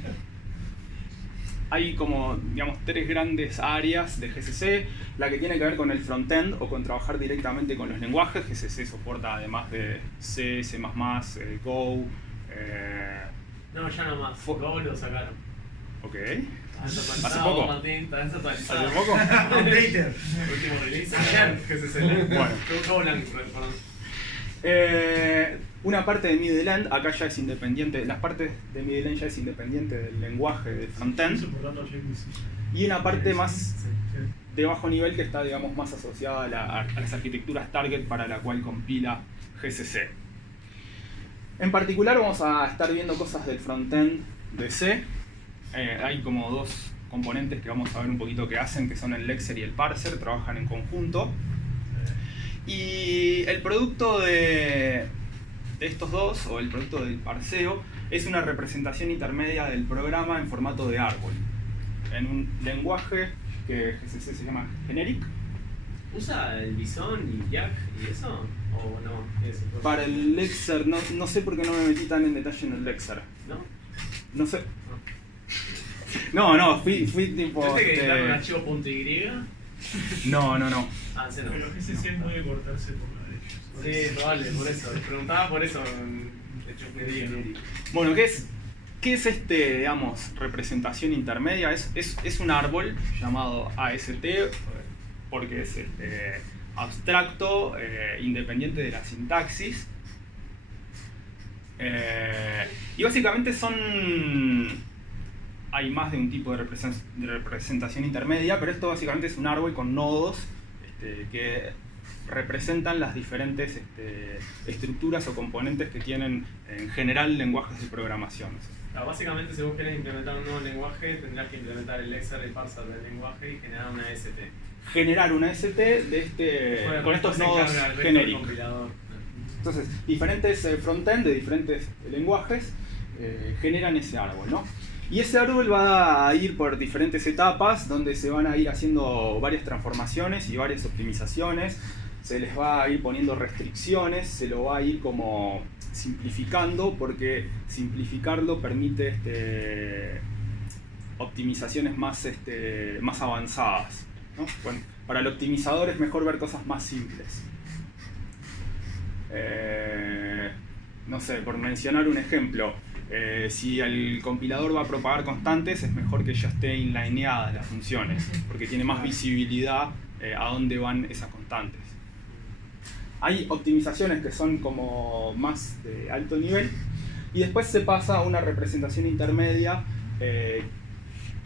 hay como, digamos, tres grandes áreas de GCC. La que tiene que ver con el frontend o con trabajar directamente con los lenguajes. GCC soporta además de C, C++, Go. No, ya no más. Go lo sacaron. Ok. ¿Hace poco? Martín, está desactualizado. ¿Hace poco? Updater. Último release. Ayer. GCC. Bueno. Golang, perdón. Una parte de middle-end acá ya es independiente, las partes de middle-end ya es independiente del lenguaje de frontend, y una parte más de bajo nivel que está, digamos, más asociada a las arquitecturas target para la cual compila GCC. En particular vamos a estar viendo cosas del frontend de C. Hay como dos componentes que vamos a ver un poquito que hacen, que son el lexer y el parser, trabajan en conjunto. Y el producto de estos dos, o el producto del parseo, es una representación intermedia del programa en formato de árbol, en un lenguaje que GCC se llama Generic. ¿Usa el Bison y Jack y eso? ¿O no? Eso, para el lexer, no sé por qué no me metí tan en detalle en el lexer. ¿No? No sé. No, fui tipo... ¿Tuviste que editar un archivo .y? No. Ah, ese no. Pero GCC puede cortarse por la derecha. Sí, probable, por eso. Les preguntaba por eso. De hecho, bueno, ¿qué es digamos, representación intermedia? Es un árbol llamado AST, porque es abstracto, independiente de la sintaxis. Y básicamente hay más de un tipo de representación intermedia, pero esto básicamente es un árbol con nodos que representan las diferentes estructuras o componentes que tienen en general lenguajes de programación. Básicamente, si vos querés implementar un nuevo lenguaje, tendrás que implementar el lexer, el parser del lenguaje y generar una ST. Generar una ST con estos nodos genéricos. Entonces, diferentes frontend de diferentes lenguajes generan ese árbol, ¿no? Y ese árbol va a ir por diferentes etapas donde se van a ir haciendo varias transformaciones y varias optimizaciones. Se les va a ir poniendo restricciones, se lo va a ir como simplificando, porque simplificarlo permite optimizaciones más avanzadas, ¿no? Bueno, para el optimizador es mejor ver cosas más simples. No sé, por mencionar un ejemplo, si el compilador va a propagar constantes, es mejor que ya esté inlineada las funciones, porque tiene más visibilidad a dónde van esas constantes. Hay optimizaciones que son como más de alto nivel, y después se pasa a una representación intermedia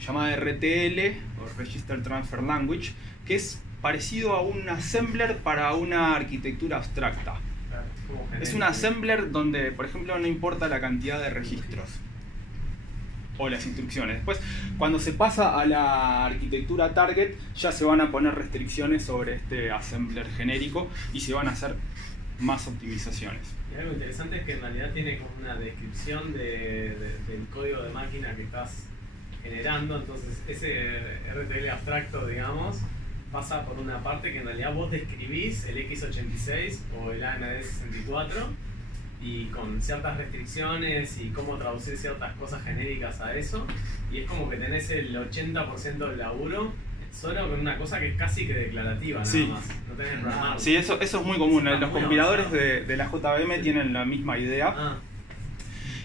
llamada RTL, o Register Transfer Language, que es parecido a un assembler para una arquitectura abstracta. Es un assembler donde, por ejemplo, no importa la cantidad de registros o las instrucciones. Después, cuando se pasa a la arquitectura target, ya se van a poner restricciones sobre este assembler genérico y se van a hacer más optimizaciones. Y algo interesante es que en realidad tiene como una descripción del código de máquina que estás generando. Entonces, ese RTL abstracto, digamos, pasa por una parte que en realidad vos describís el x86 o el AMD64 y con ciertas restricciones y cómo traducir ciertas cosas genéricas a eso, y es como que tenés el 80% del laburo solo con una cosa que es casi que declarativa, nada más. No tenés programado. Sí, eso es muy común. Los compiladores de la JVM tienen la misma idea.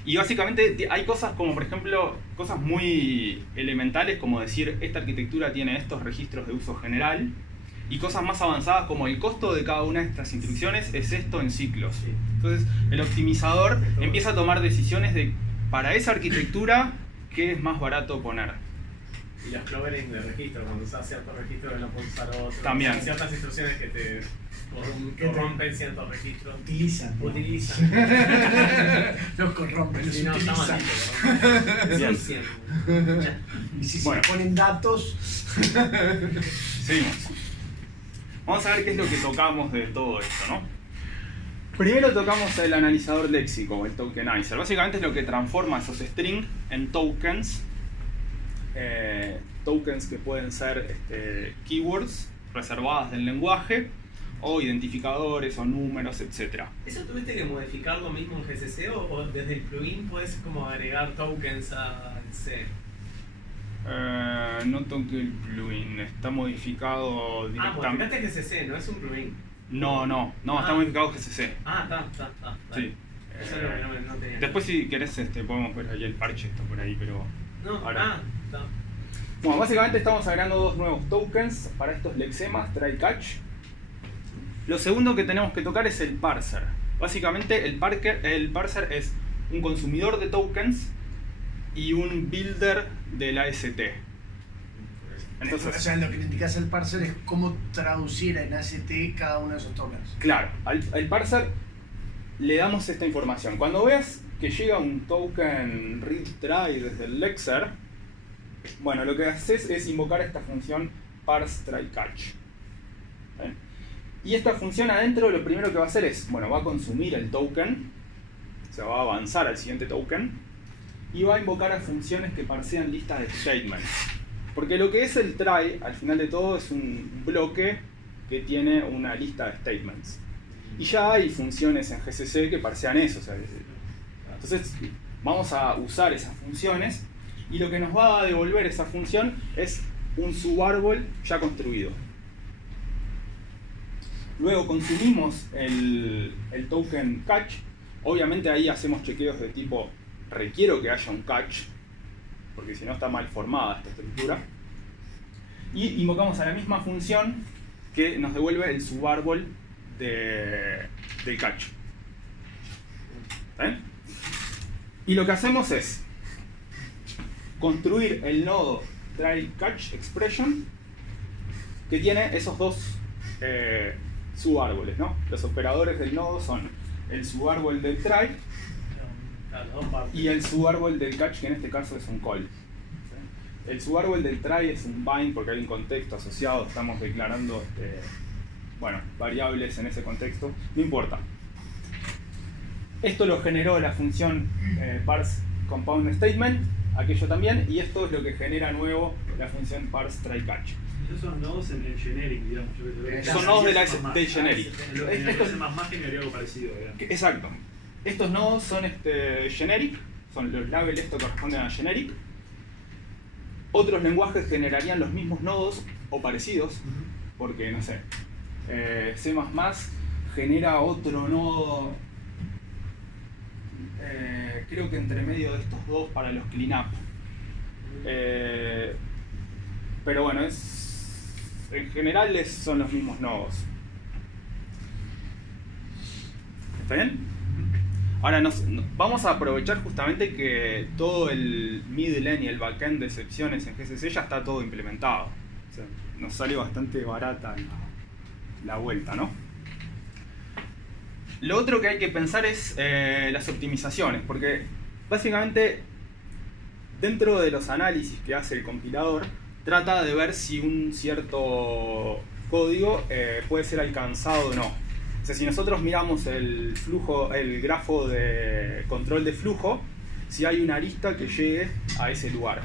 Y básicamente hay cosas como, por ejemplo, cosas muy elementales como decir esta arquitectura tiene estos registros de uso general, y cosas más avanzadas como el costo de cada una de estas instrucciones es esto en ciclos. Entonces el optimizador empieza a tomar decisiones de para esa arquitectura qué es más barato poner. Y los clovering de registro, cuando usas ciertos registros que no puedes usar otros. También. Ciertas instrucciones que te corrompen ciertos registros. Utilizan. Los corrompen, los Sí, no, está utilizan. mal. Bien. Y si Bueno. se ponen datos. Seguimos. Vamos a ver qué es lo que tocamos de todo esto, ¿no? Primero tocamos el analizador léxico, el tokenizer. Básicamente es lo que transforma esos strings en tokens. Tokens que pueden ser keywords reservadas del lenguaje, o identificadores, o números, etc. ¿Eso tuviste que modificar lo mismo en GCC o desde el plugin puedes como agregar tokens a C? No toqué el plugin, está modificado directamente. Modificaste GCC, no es un plugin. No, está modificado GCC. Está. Sí. Eso es lo que no tenía. Después si querés podemos ver ahí el parche, está por ahí, pero... No, ahora. está. Bueno, básicamente estamos agregando dos nuevos tokens para estos lexemas, try catch. Lo segundo que tenemos que tocar es el parser. Básicamente el parser es un consumidor de tokens y un builder de la AST. Entonces, O sea, lo que indicas el parser es cómo traducir en AST cada uno de esos tokens. claro, al parser le damos esta información. Cuando veas que llega un token read try desde el lexer, bueno, lo que haces es invocar esta función parse try catch. ¿Bien? Y esta función adentro lo primero que va a hacer es, bueno, va a consumir el token, o sea, va a avanzar al siguiente token, y va a invocar a funciones que parsean listas de statements. Porque lo que es el try, al final de todo, es un bloque que tiene una lista de statements. Y ya hay funciones en GCC que parsean eso. O sea, entonces, vamos a usar esas funciones, y lo que nos va a devolver esa función es un subárbol ya construido. Luego consumimos el token catch. Obviamente ahí hacemos chequeos de tipo requiero que haya un catch, porque si no está mal formada esta estructura. Y invocamos a la misma función que nos devuelve el subárbol del catch. ¿Ven? Y lo que hacemos es construir el nodo try catch expression que tiene esos dos subárboles, ¿no? Los operadores del nodo son el subárbol del try y el subárbol del catch, que en este caso es un call. El subárbol del try es un bind porque hay un contexto asociado, estamos declarando variables en ese contexto, no importa. Esto lo generó la función parse compound statement, aquello también, y esto es lo que genera nuevo la función parse try catch. Esos son nodos en el generic, digamos. Son nodos del generic. En el más generaría algo parecido, digamos. Exacto. Estos nodos son generic, son los labels, esto corresponden a generic. Otros lenguajes generarían los mismos nodos o parecidos, porque no sé, C++ genera otro nodo, creo que entre medio de estos dos para los cleanup. Pero bueno, en general son los mismos nodos. ¿Está bien? Ahora vamos a aprovechar justamente que todo el middle-end y el backend de excepciones en GCC ya está todo implementado. O sea, nos sale bastante barata la vuelta, ¿no? Lo otro que hay que pensar es las optimizaciones, porque básicamente dentro de los análisis que hace el compilador trata de ver si un cierto código puede ser alcanzado o no. O sea, si nosotros miramos el grafo de control de flujo, si hay una arista que llegue a ese lugar.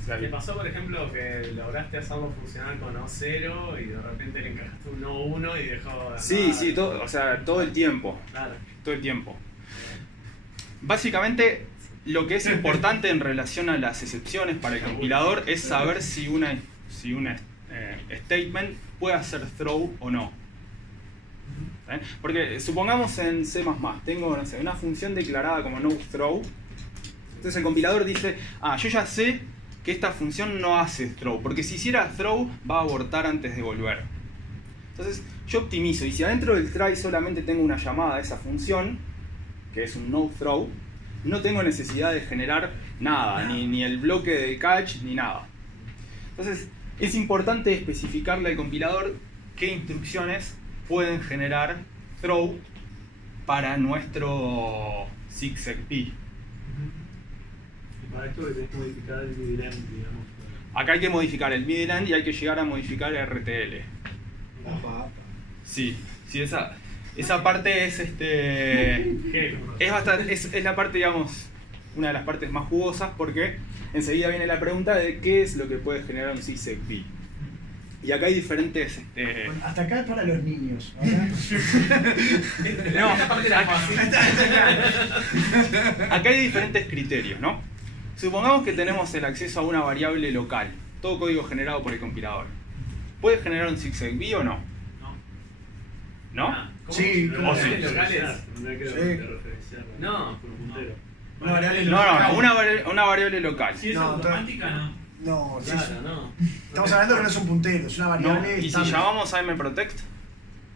O sea, ¿Te pasó, por ejemplo, que lograste hacerlo funcionar con O0 y de repente le encajaste un O1 y dejó de sí, todo el tiempo. Claro. Todo el tiempo. Básicamente, lo que es importante en relación a las excepciones para el compilador es saber si una statement puede hacer throw o no. Porque supongamos en C++ tengo, no sé, una función declarada como nothrow Entonces el compilador dice, yo ya sé que esta función no hace throw, porque si hiciera throw va a abortar antes de volver. Entonces yo optimizo, y si adentro del try solamente tengo una llamada a esa función, que es un no throw, no tengo necesidad de generar nada, ni el bloque de catch, ni nada. Entonces es importante especificarle al compilador qué instrucciones pueden generar throw para nuestro SIGSEGP. Y para esto tenés que modificar el midland, digamos. Acá hay que modificar el midland y hay que llegar a modificar el RTL. Sí, esa parte es es la parte, digamos, una de las partes más jugosas, porque enseguida viene la pregunta de qué es lo que puede generar un SIGSEGP. Y acá hay diferentes... Bueno, hasta acá es para los niños. No, acá hay diferentes criterios, ¿no? Supongamos que tenemos el acceso a una variable local, todo código generado por el compilador. ¿Puede generar un SIGSEGP o no? ¿No? Sí, ¿Cómo sí. locales? No, No. por un puntero. Una variable No, local. una variable local. Si es No, automática, no. No, sí, Claro, no. estamos hablando que no es un puntero, es una ¿No? variable. Y si estándar. llamamos a mprotect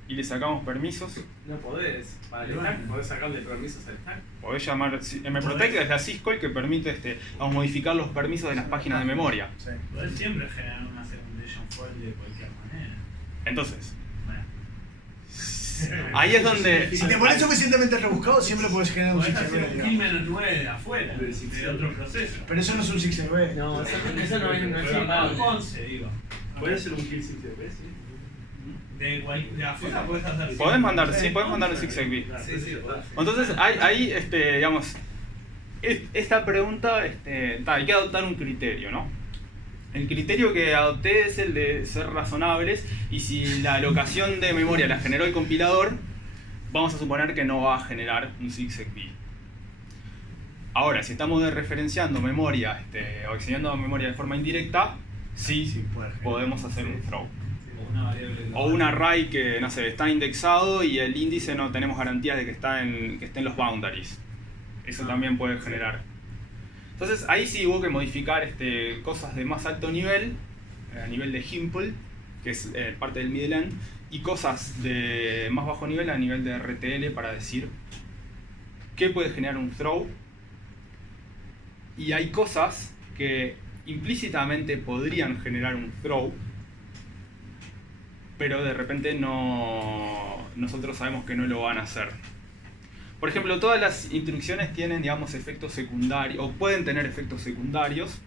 y le sacamos permisos, No podés. Para el stack, podés sacarle permisos al stack. podés llamar mprotect, es la syscall que permite vamos, modificar los permisos de las páginas de memoria. Sí. Podés siempre generar una segundation fault de cualquier manera. Entonces, Bueno. ahí es donde... Si te pones suficientemente rebuscado, siempre puedes generar un Podés hacer un 6 crimen 9 de afuera, de otro proceso. Pero eso no es un 6 No, eso no es Pero para chipable. 11, digo. ¿Puede ser un kill 6TP? Sí. De afuera podés hacer. Podés mandar un SIGSEGP. Claro, Sí, sí, está. Entonces, ahí digamos, esta pregunta, hay que adoptar un criterio, ¿no? El criterio que adopté es el de ser razonables, y si la alocación de memoria la generó el compilador, vamos a suponer que no va a generar un SIGSEGP. Ahora, si estamos referenciando memoria o accediendo a memoria de forma indirecta, sí podemos hacer un throw. Una variable O un array que, no sé, está indexado y el índice no tenemos garantías de que esté en los boundaries. Eso también puede generar. Entonces ahí sí hubo que modificar cosas de más alto nivel, a nivel de Himple, que es parte del midland, y cosas de más bajo nivel a nivel de RTL para decir qué puede generar un throw. Y hay cosas que implícitamente podrían generar un throw, pero de repente nosotros sabemos que no lo van a hacer. Por ejemplo, todas las instrucciones tienen, digamos, efectos secundarios, o pueden tener efectos secundarios,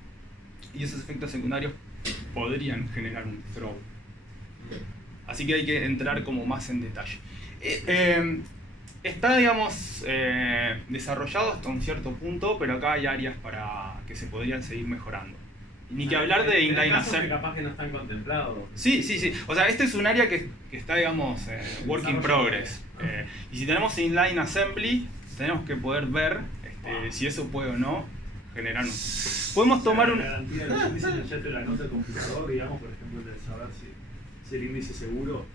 y esos efectos secundarios podrían generar un throw. Así que hay que entrar como más en detalle. Está, digamos, desarrollado hasta un cierto punto, pero acá hay áreas para que se podrían seguir mejorando. Ni que hablar de inline assembly. Capaz que no están contemplados. Sí. O sea, este es un área que está, digamos, work in progress. Y si tenemos inline assembly, tenemos que poder ver si eso puede o no generar un... Podemos tomar una garantía del índice, ya te la nota el compilador, digamos, por ejemplo, de saber si el índice es seguro.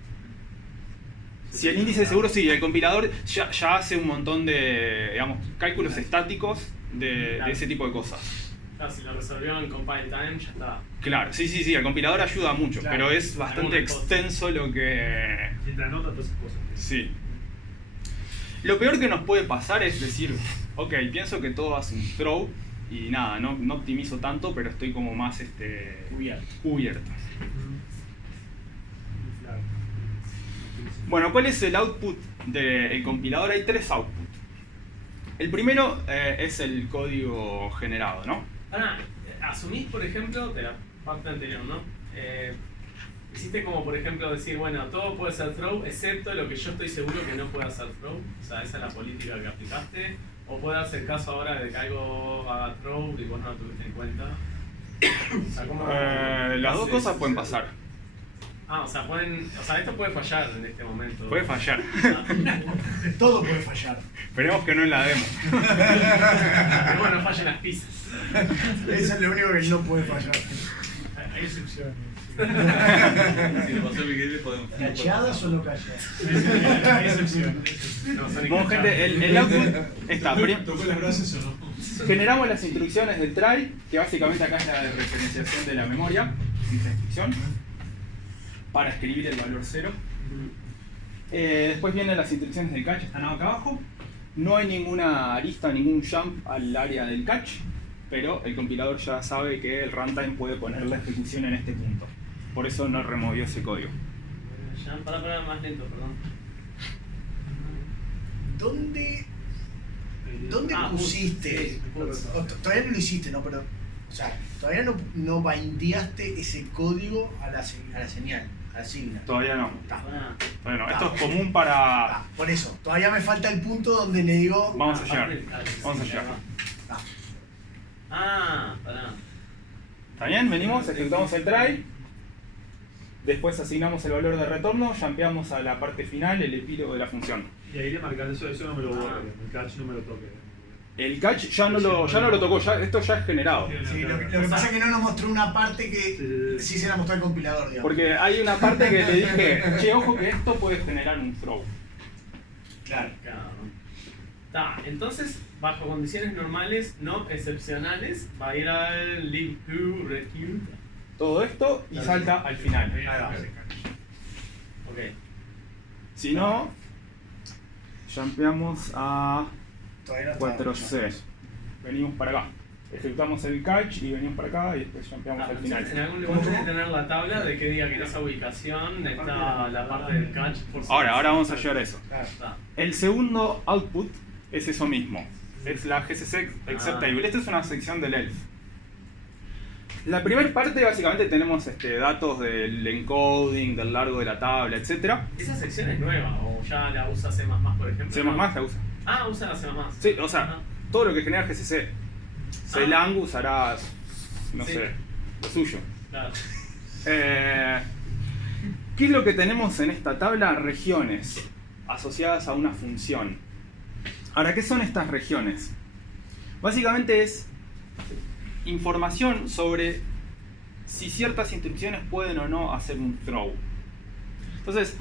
Si el índice es seguro, sí, el compilador ya hace un montón de, digamos, cálculos estáticos de ese tipo de cosas. Claro, si lo resolvió en compile time, ya está. Claro, sí, el compilador ayuda mucho, Claro. pero es bastante extenso lo que... Si te anota todas esas cosas. Sí. Lo peor que nos puede pasar es decir, ok, pienso que todo hace un throw y nada, no optimizo tanto, pero estoy como más cubierto. Claro. Bueno, ¿cuál es el output del compilador? Hay tres outputs. El primero es el código generado, ¿no? Ahora, asumís, por ejemplo, de la parte anterior, ¿no? Hiciste como, por ejemplo, decir, bueno, todo puede ser throw, excepto lo que yo estoy seguro que no puede hacer throw. O sea, esa es la política que aplicaste. O puede darse el caso ahora de que algo haga throw y vos no lo tuviste en cuenta. O sea, ¿cómo Las dos haces? cosas pueden pasar. O sea, esto puede fallar en este momento. Puede fallar. Todo puede fallar. Esperemos que no en la demo. Pero bueno, fallan las pizzas. Eso es lo único que no puede fallar. Hay excepciones. Si lo pasó Miguel, podemos. ¿Cacheadas o no cacheadas? Hay excepciones. No, son Bueno, gente, el output está. ¿Tocó las brasas o no? Generamos las instrucciones del try, que básicamente acá es la referenciación de la memoria, esa instrucción, para escribir el valor 0. Después vienen las instrucciones del catch, están acá abajo. No hay ninguna arista, ningún jump al área del catch, pero el compilador ya sabe que el runtime puede poner la ejecución en este punto. Por eso no removió ese código. Para más lento, perdón. ¿Dónde pusiste? Todavía no lo hiciste, ¿no? Pero, o sea, todavía no bindeaste ese código a la señal, a la signa. Todavía no. Todavía no. Esto es común Por para... eso, todavía me falta el punto donde le digo... Vamos a llegar. Vamos a llegar. Pará. ¿Está bien? Venimos, ejecutamos el try. Después asignamos el valor de retorno, jumpeamos a la parte final, el epílogo de la función. Y ahí le marcas eso no me lo borre, el catch no me lo toque. El catch ya no lo tocó, esto ya es generado. Sí, lo que pasa es que no nos mostró una parte que sí se la mostró el compilador, digamos. Porque hay una parte que le dije, che, ojo que esto puede generar un throw. Claro. Entonces, bajo condiciones normales, no excepcionales, va a ir al leave to return. Todo esto y salta al final. Ok. Si no, jumpeamos a 4C. Venimos para acá. Ejecutamos el catch y venimos para acá y después jumpeamos al final. En algún lugar tenés que tener la tabla de que diga que en esa ubicación está la parte del catch. Ahora vamos a llegar a eso. El segundo output es eso mismo. Es la GCC Acceptable. Esta es una sección del ELF. La primera parte básicamente tenemos datos del encoding, del largo de la tabla, etc. ¿Esa sección es nueva o ya la usa C++, por ejemplo? C++ la usa. Usa la C++. Sí, o sea, todo lo que genera GCC. Clang usará, no sé, lo suyo. Claro. ¿Qué es lo que tenemos en esta tabla? Regiones asociadas a una función. Ahora, ¿qué son estas regiones? Básicamente es información sobre si ciertas instrucciones pueden o no hacer un throw. Entonces,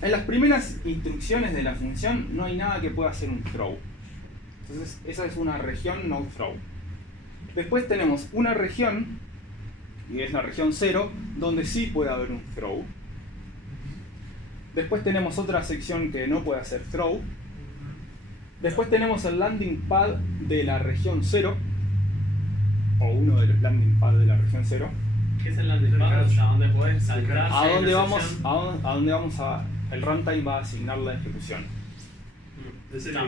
en las primeras instrucciones de la función no hay nada que pueda hacer un throw. Entonces, esa es una región no throw. Después tenemos una región, y es la región 0, donde sí puede haber un throw. Después tenemos otra sección que no puede hacer throw. Después tenemos el landing pad de la región 0, o uno de los landing pads de la región 0. ¿Qué es el landing pad? O sea, ¿dónde puedes saltar? ¿A dónde vamos a...? El runtime va a asignar la ejecución.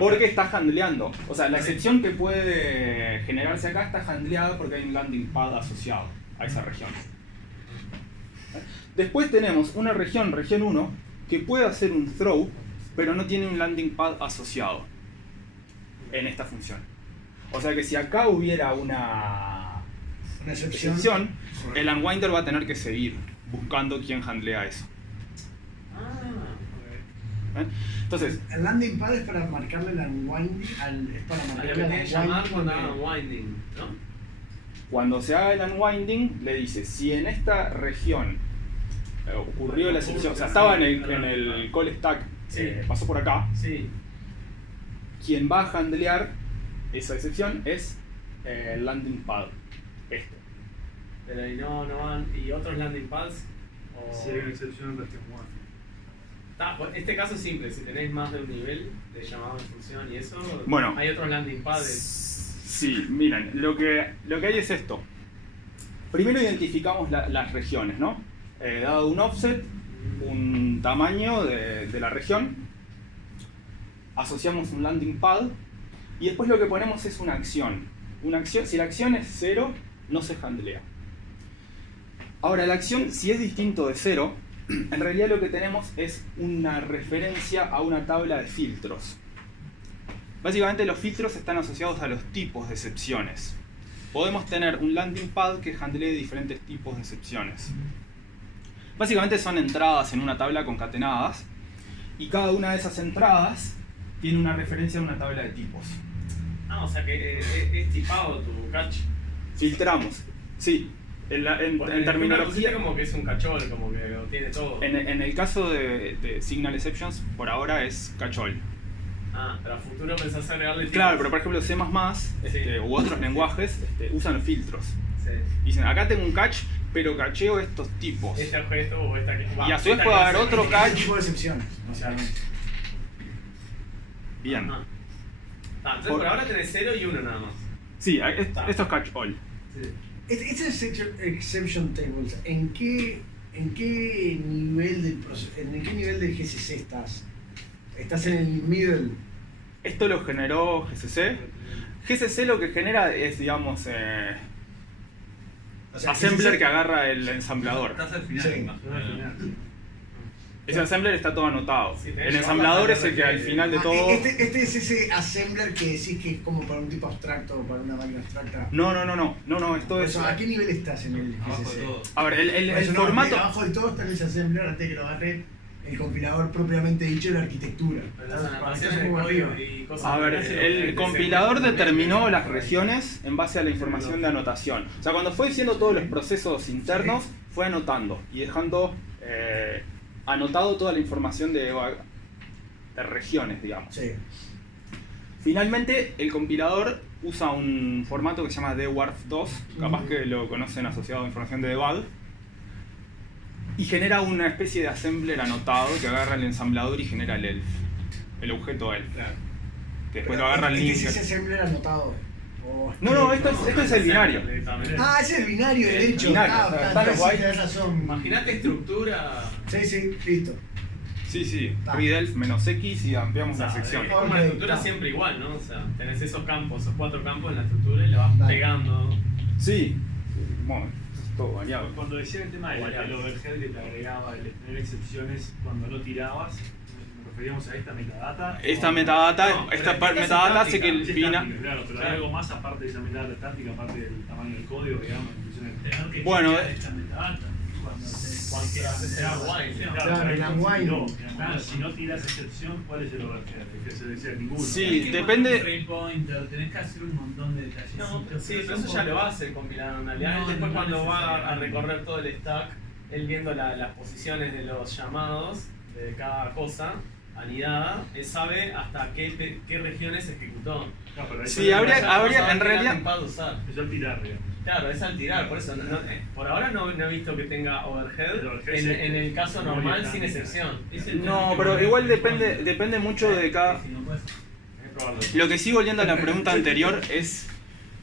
Porque está handleando. O sea, la excepción que puede generarse acá está handleada porque hay un landing pad asociado a esa región. Después tenemos una región 1, que puede hacer un throw, pero no tiene un landing pad asociado en esta función. O sea que si acá hubiera una excepción, el unwinder va a tener que seguir buscando quién handlea eso. Entonces, el landing pad es para marcarle el unwinding, es para marcarle el unwinding, ¿no? Cuando se haga el unwinding, le dice si en esta región ocurrió la excepción, o sea, estaba en el call stack, pasó por acá, quien va a handlear esa excepción es el landing pad. Pero y no van. ¿Y otros landing pads? Si hay una excepción en región 1. Este caso es simple, si tenéis más de un nivel de llamado de función y eso, bueno, hay otros landing pads. Sí, miren, lo que hay es esto. Primero identificamos las regiones, ¿no? Dado un offset, un tamaño de la región, asociamos un landing pad y después lo que ponemos es una acción. Si la acción es 0, no se handlea. Ahora, la acción, si es distinto de 0, en realidad lo que tenemos es una referencia a una tabla de filtros. Básicamente los filtros están asociados a los tipos de excepciones. Podemos tener un landing pad que handlee diferentes tipos de excepciones. Básicamente son entradas en una tabla concatenadas y cada una de esas entradas tiene una referencia a una tabla de tipos. O sea que es tipado tu catch. Filtramos, sí. En terminología, como que es un cachol, como que lo tiene todo. En el caso de Signal Exceptions, por ahora es cachol. pero a futuro pensás agregarle tipos. Claro, pero por ejemplo C++ u otros lenguajes usan los filtros. Sí. Dicen, acá tengo un catch, pero cacheo estos tipos. Este objeto o esta Y a su vez puede haber otro Este catch. tipo de excepciones, básicamente. Bien. Entonces por ahora tenés 0 y 1 nada más. Sí, esto es catch all. Estos exception tables, ¿en qué nivel del GCC estás? ¿Estás en el middle? Esto lo generó GCC. GCC lo que genera es, digamos, O sea, assembler GCC que agarra el ensamblador. Estás al final. Sí. más o menos. Ese assembler está todo anotado. Sí, El ensamblador es el que al final de todo... Este es ese assembler que decís que es como para un tipo abstracto o para una máquina abstracta. No, esto es... ¿A qué nivel estás en el Abajo de GCC? todo. A ver, el Eso no, formato... abajo de todo está en ese assembler antes de que lo agarre el compilador propiamente dicho de la arquitectura. Pero las Estás anotaciones un de poco código arriba. y cosas A ver, que hacen el los compilador clientes determinó las regiones en base a la información de anotación. O sea, cuando fue diciendo todos los procesos internos, fue anotando y dejando anotado toda la información de regiones, digamos. Sí. Finalmente, el compilador usa un formato que se llama dwarf2, capaz que lo conocen asociado a información de debug, y genera una especie de assembler anotado que agarra el ensamblador y genera el elf, el objeto elf. Que después lo agarra el Este link. es ese assembler anotado. No, esto es el binario. directamente. Ese es el binario, de hecho. Binario, están los bytes. Tenés razón. Imaginate estructura. Sí, listo. Sí, readelf menos x y ampliamos la sección. Es como la Ok, estructura está. siempre igual, ¿no? O sea, tenés esos campos, esos 4 campos en la estructura y le vas Dale. pegando. Sí, bueno, es todo variado. Cuando decían el tema del overhead que te agregaba, el tener excepciones cuando no tirabas, nos referíamos a esta metadata. Esta metadata, No, esta pero esta es metadata hace estática, que el Sí, bina... estática, claro, pero hay algo más aparte de esa metadata estática, aparte del tamaño del código, digamos, inclusión del Bueno, esta metadata. Cuando haces el unwind. Claro, el unwind. Claro, si no tiras excepción, ¿cuál es el overhead? Hay que decir ninguno. Sí, Tenés que depende- poner un frame pointer, tenés que hacer un montón de detalles. No, sí, pero eso ya lo hace el compilador en realidad. No, Él después no cuando va a necesariamente. recorrer todo el stack, él viendo las posiciones de los llamados de cada cosa anidada, él sabe hasta qué regiones ejecutó. No, pero ahí Sí, ya- habría- Ya no sabe en qué realidad- lampad usar. Eso al tirar, digamos. Claro, es al tirar, por eso por ahora no he visto que tenga overhead El overhead en, sí, en el caso muy normal estática. sin excepción. No, pero igual depende mucho de cada... Si no puedes- Hay que probarlo. Lo que sí, volviendo a la pregunta anterior,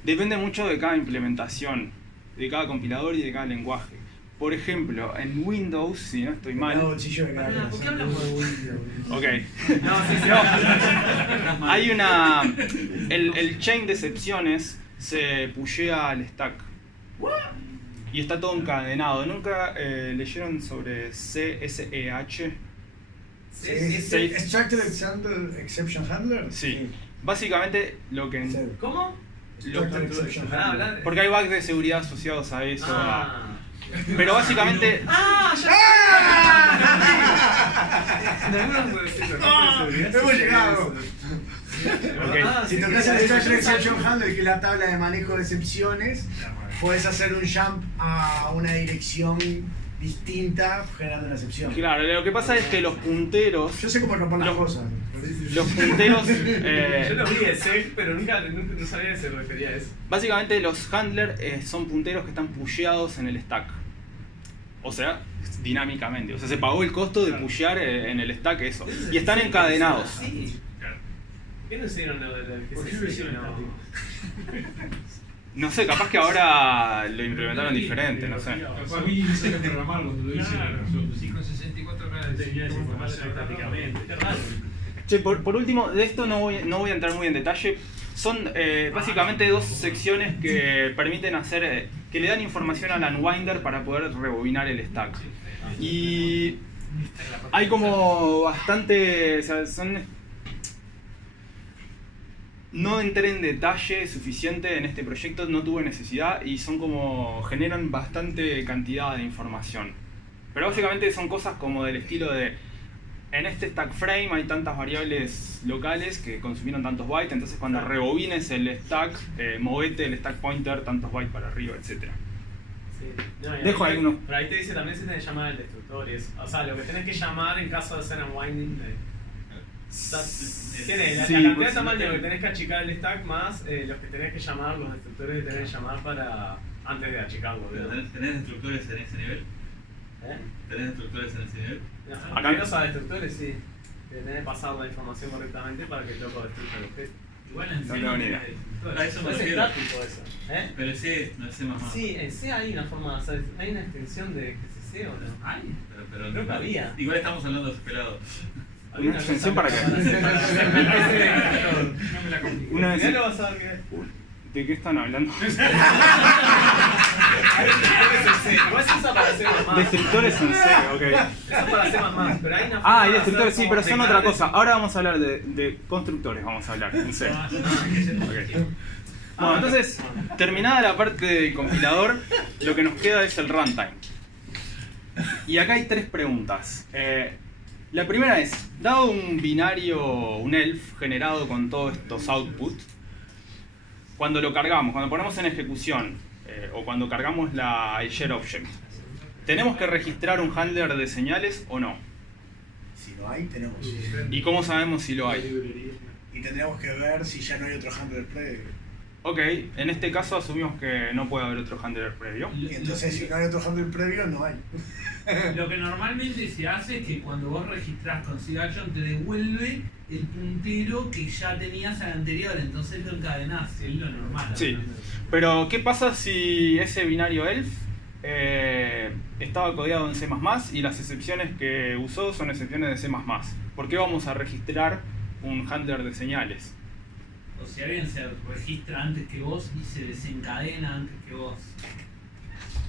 depende mucho de cada implementación, de cada compilador y de cada lenguaje. Por ejemplo, en Windows, si no estoy No, mal... bolsillo de cada ¿Por qué hablamos de Windows? Ok. No, sí. Hay una... El chain de excepciones se pushea al stack. Y está todo encadenado. ¿Nunca leyeron sobre CSEH? Sí, Structured Exception Handler. Sí. Básicamente lo que... Sí. ¿Cómo? lo- Structured Exception Ah, Handler. hablar. porque hay bugs de seguridad asociados a eso. Ah. Pero básicamente... Hemos llegado. Ok. Si tocas el Structured Exception Handler, que es la tabla de manejo de excepciones, puedes hacer un jump a una dirección distinta generando una excepción. Claro, lo que pasa es que los punteros... Yo sé cómo romper las Los- cosas. Los punteros... Yo lo vi de SEC, pero nunca no sabía que se refería a eso. Básicamente los handlers son punteros que están pusheados en el stack. O sea, dinámicamente. O sea, se pagó el costo de pushear en el stack eso. Y están encadenados. Sí. ¿Por qué no hicieron lo del ¿Por qué lo hicieron No sé, capaz que ahora lo implementaron diferente, no sé. Capaz mí no sabía programar cuando lo hice. Claro. Sí, con 64 grados. Tenía esa información estáticamente. Qué raro. Che, por último, de esto no voy a entrar muy en detalle. Son básicamente dos secciones que permiten hacer, que le dan información al unwinder para poder rebobinar el stack. Y hay como bastante, o sea, no entré en detalle suficiente en este proyecto, no tuve necesidad y son como, generan bastante cantidad de información. Pero básicamente son cosas como del estilo de, en este stack frame hay tantas variables locales que consumieron tantos bytes, entonces cuando rebobines el stack, movete el stack pointer tantos bytes para arriba, etc. Sí. No, y Dejo ahí- algunos. Pero ahí te dice también si tenés que llamar al destructor y eso. O sea, lo que tenés que llamar en caso de hacer unwinding Tiene la Sí, cantidad pues, de tamaño que tenés que achicar el stack más los que tenés que llamar, los destructores que tenés que llamar para antes de achicarlo. Pero ¿tenés destructores en ese nivel? ¿Eh? ¿Tenés destructores en ese nivel? Acá- Acá a destructores sí. Que tenés que pasar la información correctamente para que el loco destruya el objeto. Igual en No C tengo ni tiene idea. destructores. A eso me No es refiero. estático eso. ¿Eh? Pero C no es C++. Sí, en C hay una forma de hacer. Hay una extensión de que se C o no. ¿Ay? Pero Creo que había. Igual estamos hablando de pelados. Había ¿Una extensión cosa para qué? para hacer ese No me la compliqué. Una ya vez- lo vas a ver que. ¿De qué están hablando? Igual se usa para C++. Destructores en C, ok. Eso para C++, pero hay una forma Ah, y de destructores, hacer sí, como pero son otra teclados. cosa. Ahora vamos a hablar de constructores, vamos a hablar en C. Ok. Bueno, entonces, terminada la parte del compilador, lo que nos queda es el runtime. Y acá hay tres preguntas. La primera es, dado un binario, un ELF, generado con todos estos outputs, cuando lo cargamos, cuando ponemos en ejecución, o cuando cargamos el share object, ¿tenemos que registrar un handler de señales o no? Si no hay, tenemos. ¿Y cómo sabemos si lo hay? Y tendremos que ver si ya no hay otro handler previo. Ok, en este caso asumimos que no puede haber otro handler previo. Y entonces, si no hay otro handler previo, no hay. Lo que normalmente se hace es que cuando vos registrás con SIGAction te devuelve el puntero que ya tenías al anterior, entonces lo encadenás, es lo normal. Sí, pero ¿qué pasa si ese binario ELF estaba codiado en C++ y las excepciones que usó son excepciones de C++? ¿Por qué vamos a registrar un handler de señales? O si alguien se registra antes que vos y se desencadena antes que vos.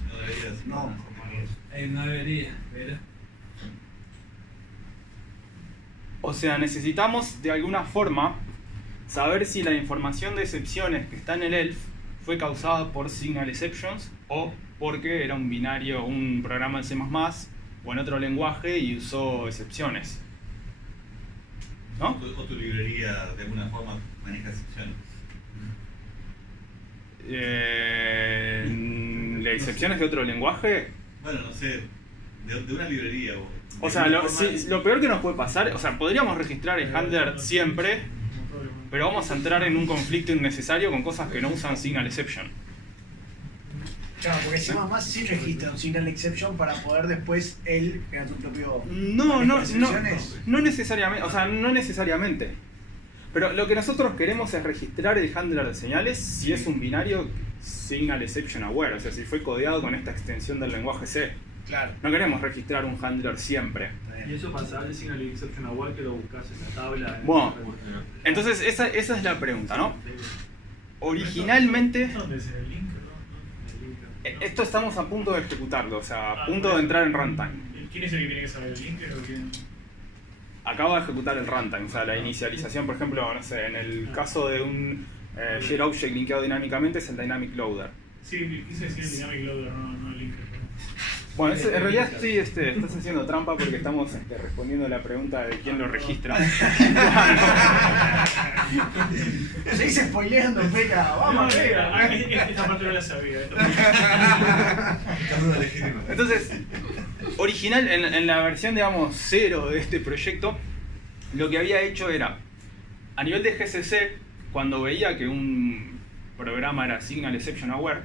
No debería ser. No. No debería, pero... O sea, necesitamos de alguna forma saber si la información de excepciones que está en el ELF fue causada por signal exceptions o porque era un binario, un programa en C++ o en otro lenguaje y usó excepciones. ¿No? O tu librería de alguna forma maneja excepciones. ¿De excepciones de otro lenguaje? Bueno, no sé, de una librería. O sea, lo peor que nos puede pasar, o sea, podríamos registrar el handler siempre, pero vamos a entrar en un conflicto innecesario con cosas que no usan signal exception. Claro, porque C++ sí registra un signal exception para poder después él crear su propio... No excepciones. necesariamente, o sea, no necesariamente. Pero lo que nosotros queremos es registrar el handler de señales si es un binario signal exception aware, o sea, si fue codeado con esta extensión del lenguaje C. Claro. No queremos registrar un handler siempre. Y eso pasa al signal exception aware que lo buscas en la tabla. Bueno, entonces esa es la pregunta, ¿no? Originalmente, ¿Dónde es el link? ¿No? esto estamos a punto de ejecutarlo, o sea, a punto de entrar en runtime. ¿Quién es el que tiene que saber el link? ¿O quién? Acabo de ejecutar el runtime, o sea, la inicialización, por ejemplo, no sé, en el caso de un share object linkeado dinámicamente es el dynamic loader. Sí, quise decir el dynamic loader, no el link. Bueno, en realidad sí, estás haciendo trampa porque estamos respondiendo la pregunta de quién lo registra. Se dice spoileando, Peca. Vamos, Peca. Esta parte no la sabía. Entonces, original, en la versión, digamos, 0 de este proyecto, lo que había hecho era, a nivel de GCC, cuando veía que un programa era signal exception aware,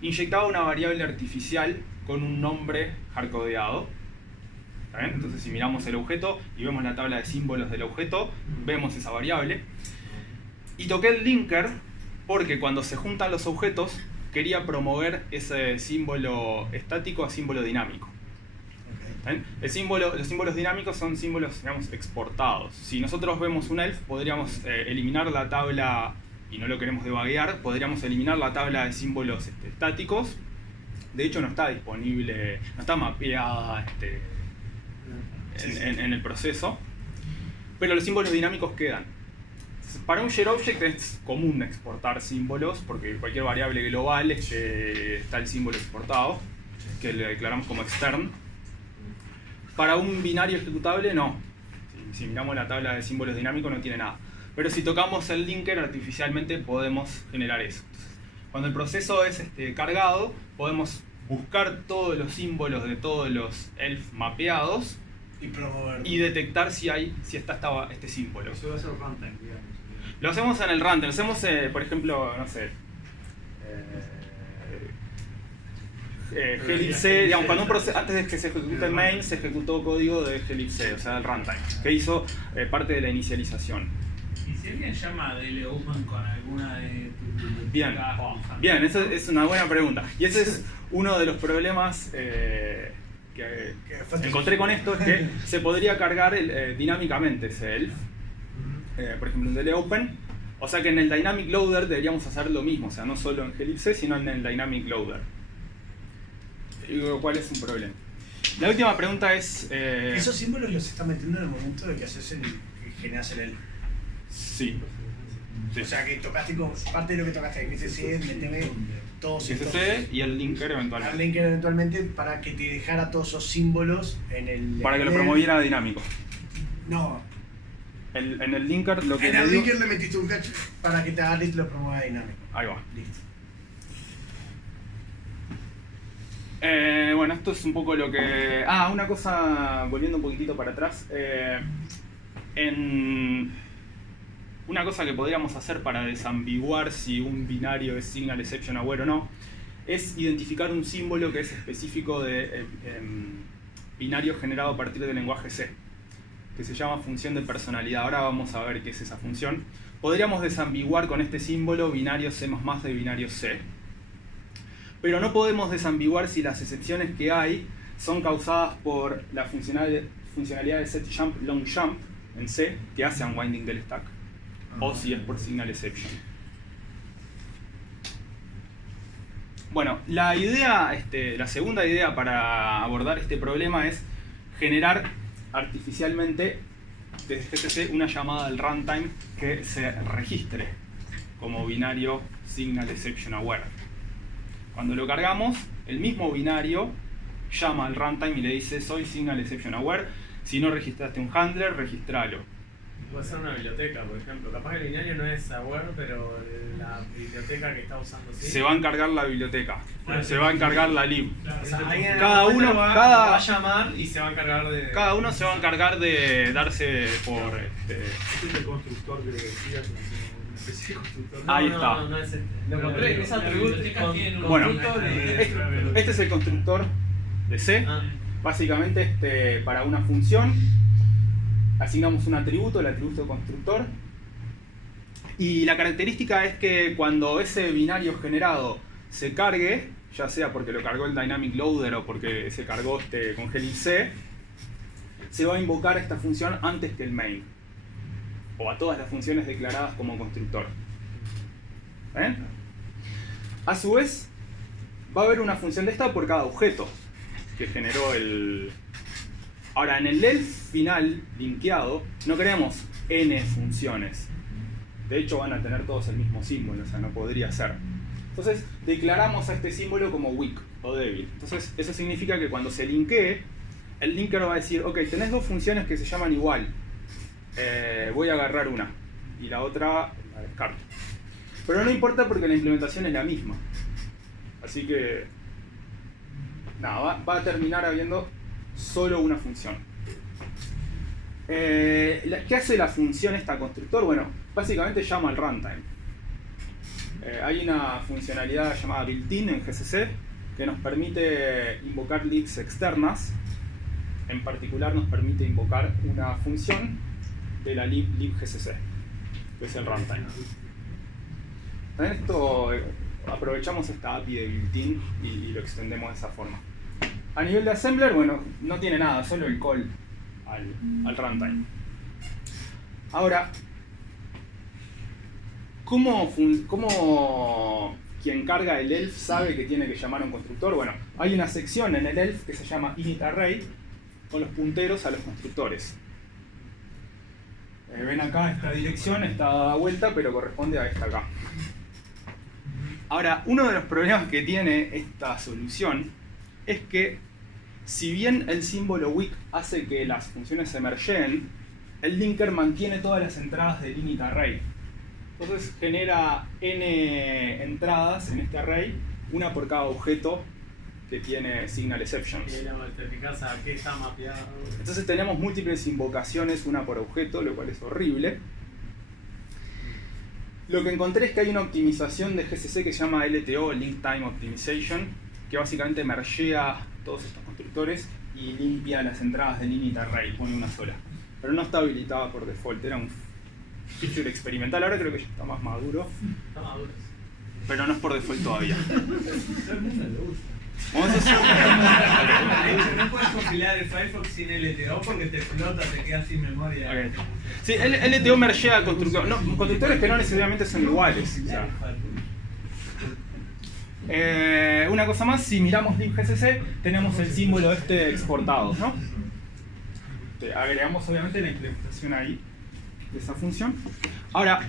inyectaba una variable artificial con un nombre hardcodeado. ¿Está bien? Entonces, si miramos el objeto y vemos la tabla de símbolos del objeto, vemos esa variable. Y toqué el linker porque cuando se juntan los objetos, quería promover ese símbolo estático a símbolo dinámico. ¿Está bien? Los símbolos dinámicos son símbolos, digamos, exportados. Si nosotros vemos un ELF, podríamos eliminar la tabla, y no lo queremos debuguear, podríamos eliminar la tabla de símbolos estáticos. De hecho, no está disponible, no está mapeada en el proceso, pero los símbolos dinámicos quedan. Para un share object es común exportar símbolos, porque cualquier variable global está el símbolo exportado, que le declaramos como extern. Para un binario ejecutable, no. Si miramos la tabla de símbolos dinámicos, no tiene nada. Pero si tocamos el linker, artificialmente podemos generar eso. Cuando el proceso es cargado, podemos buscar todos los símbolos de todos los ELF mapeados Y promover. y detectar si estaba este símbolo. Eso va a ser runtime, digamos. Lo hacemos en el runtime, lo hacemos, por ejemplo, no sé, glibc, digamos, cuando antes de que se ejecute el main, se ejecutó código de glibc, o sea, el runtime, que hizo parte de la inicialización. ¿Y si alguien llama a DLOpen con alguna de tus Bien, bien, esa es una buena pregunta. Y ese es uno de los problemas que encontré con esto, es que se podría cargar dinámicamente ese elf, por ejemplo en DLOpen. O sea que en el Dynamic Loader deberíamos hacer lo mismo, o sea, no solo en glibc, sino en el Dynamic Loader. Lo cual es un problema. La última pregunta es... Esos símbolos los estás metiendo en el momento de que haces que generas el elf. Sí. O sea que tocaste con parte de lo que tocaste en GCC, meteme todos estos. GCC y el linker Al eventualmente. linker eventualmente para que te dejara todos esos símbolos en el. Para que lo elf. promoviera dinámico. No. En el linker lo que En le el digo... linker le metiste un cacho para que te haga y lo promueva dinámico. Ahí va. Listo. Bueno, esto es un poco lo que... una cosa, volviendo un poquitito para atrás. Una cosa que podríamos hacer para desambiguar si un binario es signal exception aware o no, es identificar un símbolo que es específico de binario generado a partir del lenguaje C, que se llama función de personalidad. Ahora vamos a ver qué es esa función. Podríamos desambiguar con este símbolo binario C++ de binario C. Pero no podemos desambiguar si las excepciones que hay son causadas por la funcionalidad de set jump long jump en C, que hace unwinding del stack, o si es por signal exception. Bueno, la segunda idea para abordar este problema es generar artificialmente desde GCC una llamada al runtime que se registre como binario signal exception aware. Cuando lo cargamos, el mismo binario llama al runtime y le dice soy signal exception aware, si no registraste un handler, registralo. Puede ser una biblioteca, por ejemplo. Capaz que el binario no es aware, pero la biblioteca que está usando sí. Se va a encargar la biblioteca, se va a encargar la lib. O sea, alguien Cada uno va a llamar y se va a encargar de... Cada uno se va a encargar de darse por... Este es el constructor que decía, una especie de constructor. Ahí está. No es este. Lo encontré, es atributo Bueno, este es el constructor de C. Básicamente para una función asignamos un atributo, el atributo constructor, y la característica es que cuando ese binario generado se cargue, ya sea porque lo cargó el Dynamic Loader o porque se cargó con glibc, se va a invocar esta función antes que el main, o a todas las funciones declaradas como constructor. A su vez, va a haber una función de esta por cada objeto que generó el... Ahora, en el elf final linkeado no queremos n funciones. De hecho, van a tener todos el mismo símbolo, o sea, no podría ser. Entonces, declaramos a este símbolo como weak o débil. Entonces, eso significa que cuando se linkee, el linker va a decir, ok, tenés dos funciones que se llaman igual. Voy a agarrar una y la otra la descarto. Pero no importa porque la implementación es la misma. Así que, nada, va a terminar habiendo solo una función. ¿Qué hace la función esta constructor? Bueno, básicamente llama al runtime. Hay una funcionalidad llamada built-in en GCC que nos permite invocar libs externas. En particular nos permite invocar una función de la libgcc, que es el runtime. En esto aprovechamos esta API de built-in y lo extendemos de esa forma. A nivel de assembler, bueno, no tiene nada, solo el call al runtime. Ahora, ¿cómo quien carga el elf sabe que tiene que llamar a un constructor? Bueno, hay una sección en el elf que se llama initArray con los punteros a los constructores. Ven acá, esta dirección está dada vuelta, pero corresponde a esta acá. Ahora, uno de los problemas que tiene esta solución es que, si bien el símbolo weak hace que las funciones se mergeen, el linker mantiene todas las entradas del initArray. Entonces genera n entradas en este array, una por cada objeto que tiene signal exceptions. Y te fijas a qué está mapeado. Entonces tenemos múltiples invocaciones, una por objeto, lo cual es horrible. Lo que encontré es que hay una optimización de GCC que se llama LTO, Link Time Optimization, que básicamente mergea todos estos constructores y limpia las entradas del init array, pone una sola. Pero no está habilitada por default, era un feature experimental, ahora creo que ya está más maduro. Está maduro. Pero no es por default todavía. Todo el mundo lo usa. No puedes compilar el Firefox sin LTO porque te explota, te quedas sin memoria. Okay. Sí, el LTO mergea constructores, constructores que no necesariamente son iguales. O sea, una cosa más, si miramos libgcc, tenemos el símbolo este exportado, ¿no? Agregamos obviamente la implementación ahí de esa función. Ahora,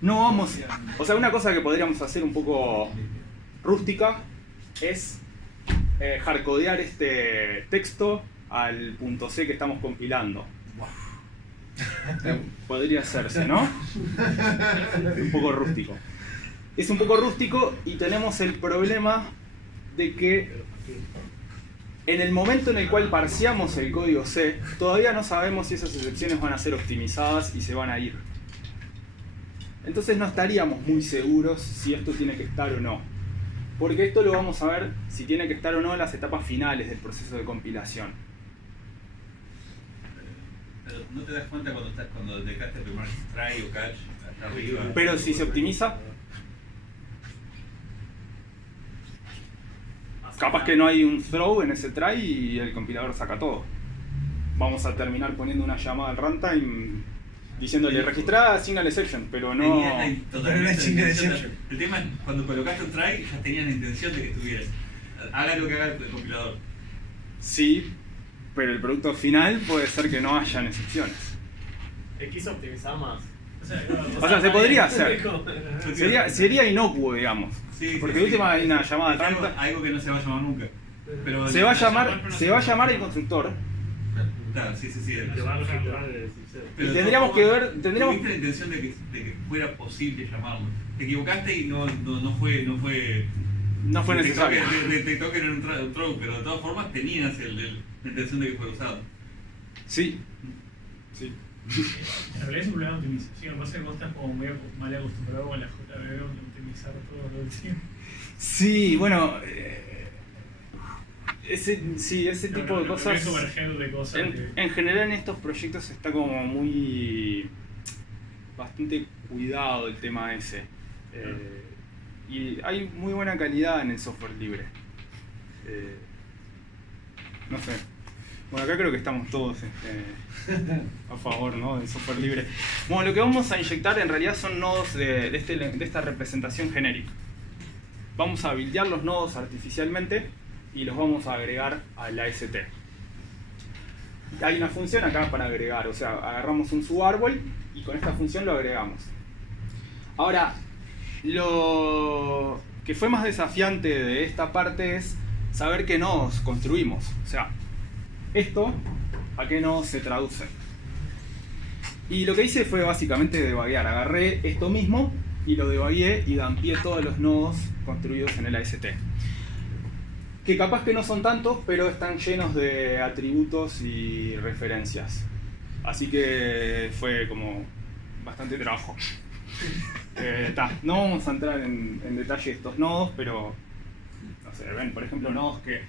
no vamos, o sea, una cosa que podríamos hacer un poco rústica es hardcodear este texto al .c que estamos compilando. Podría hacerse, ¿no? Un poco rústico. Es un poco rústico y tenemos el problema de que en el momento en el cual parseamos el código C, todavía no sabemos si esas excepciones van a ser optimizadas y se van a ir. Entonces no estaríamos muy seguros si esto tiene que estar o no. Porque esto lo vamos a ver si tiene que estar o no en las etapas finales del proceso de compilación. Pero no te das cuenta cuando dejaste el primer try o catch hasta arriba. Pero si se optimiza, capaz que no hay un throw en ese try y el compilador saca todo. Vamos a terminar poniendo una llamada al runtime diciéndole registrada signal exception, pero no. El tema es cuando colocaste un try ya tenías la intención de que estuviera. Haga lo que haga el compilador. Sí, pero el producto final puede ser que no hayan excepciones. Te quiso optimizar más. O sea, se podría hacer. Sería inocuo, digamos. Sí, porque sí, de última hay una llamada es runtime. algo que no se va a llamar nunca. Pero Se va a llamar el constructor. Claro, sí. Te va a registrar el Y tendríamos que ver. Tuviste la intención de que fuera posible llamarlo. Te equivocaste y no fue necesario. Detectó que era un throw, pero de todas formas tenías la intención de que fuera usado. Sí. En realidad es un problema de optimización. Pasa que vos estás como muy mal acostumbrado con la JVM a optimizar todo el tiempo. Sí, bueno. Ese tipo de cosas. En general en estos proyectos está como muy. Bastante cuidado el tema ese. Y hay muy buena calidad en el software libre. No sé. Bueno, acá creo que estamos todos a favor, ¿no?, del software libre. Bueno, lo que vamos a inyectar en realidad son nodos de esta representación genérica. Vamos a buildear los nodos artificialmente y los vamos a agregar a la AST. Hay una función acá para agregar, o sea, agarramos un subárbol y con esta función lo agregamos. Ahora, lo que fue más desafiante de esta parte es saber qué nodos construimos. O sea, esto, ¿a qué nodos se traduce? Y lo que hice fue básicamente debuguear. Agarré esto mismo y lo debugueé y dampié todos los nodos construidos en el AST. Que capaz que no son tantos, pero están llenos de atributos y referencias. Así que fue como bastante trabajo. No vamos a entrar en detalle de estos nodos, pero no sé, ven, por ejemplo, nodos que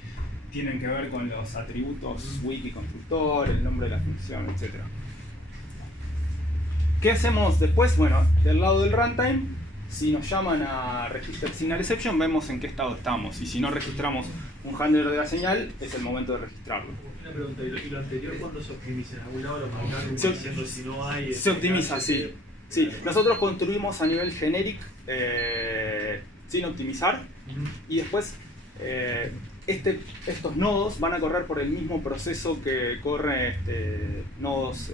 tienen que ver con los atributos wiki constructor, el nombre de la función, etc. ¿Qué hacemos después? Bueno, del lado del runtime, si nos llaman a register signal exception, vemos en qué estado estamos. Y si no registramos un handler de la señal, es el momento de registrarlo. Una pregunta, ¿y lo anterior cuándo se optimiza? ¿En algún lado lo marcaron diciendo si no hay? Se optimiza, sí. Sí, nosotros construimos a nivel generic sin optimizar y después estos nodos van a correr por el mismo proceso que corre nodos.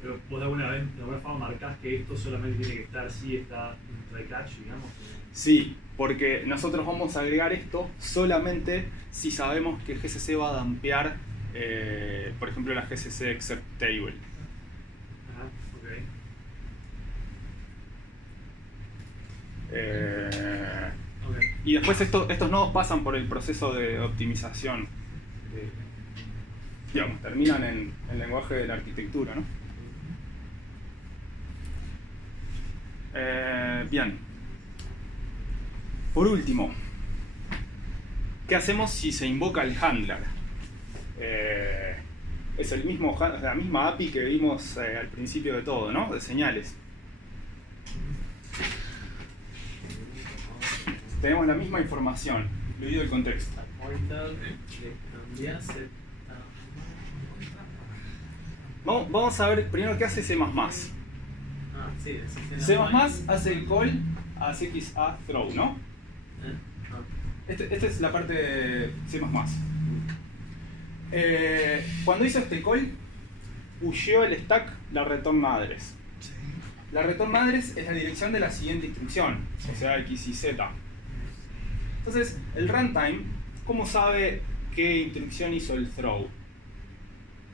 Pero vos de alguna forma marcás que esto solamente tiene que estar si está en try catch, digamos. Sí, porque nosotros vamos a agregar esto solamente si sabemos que GCC va a dampear, por ejemplo, la GCC except table. Y después estos nodos pasan por el proceso de optimización. Digamos, terminan en el lenguaje de la arquitectura, ¿no? Bien. Por último, ¿qué hacemos si se invoca el handler? Es la misma API que vimos al principio de todo, ¿no? De señales. Tenemos la misma información, incluido el contexto. Vamos a ver primero qué hace C++. C++ hace el call a CXA throw, ¿no? Esta es la parte de C++. Cuando hizo este call, pusheó el stack la return address. La return address es la dirección de la siguiente instrucción, o sea, X y Z. Entonces, el runtime, ¿cómo sabe qué instrucción hizo el throw?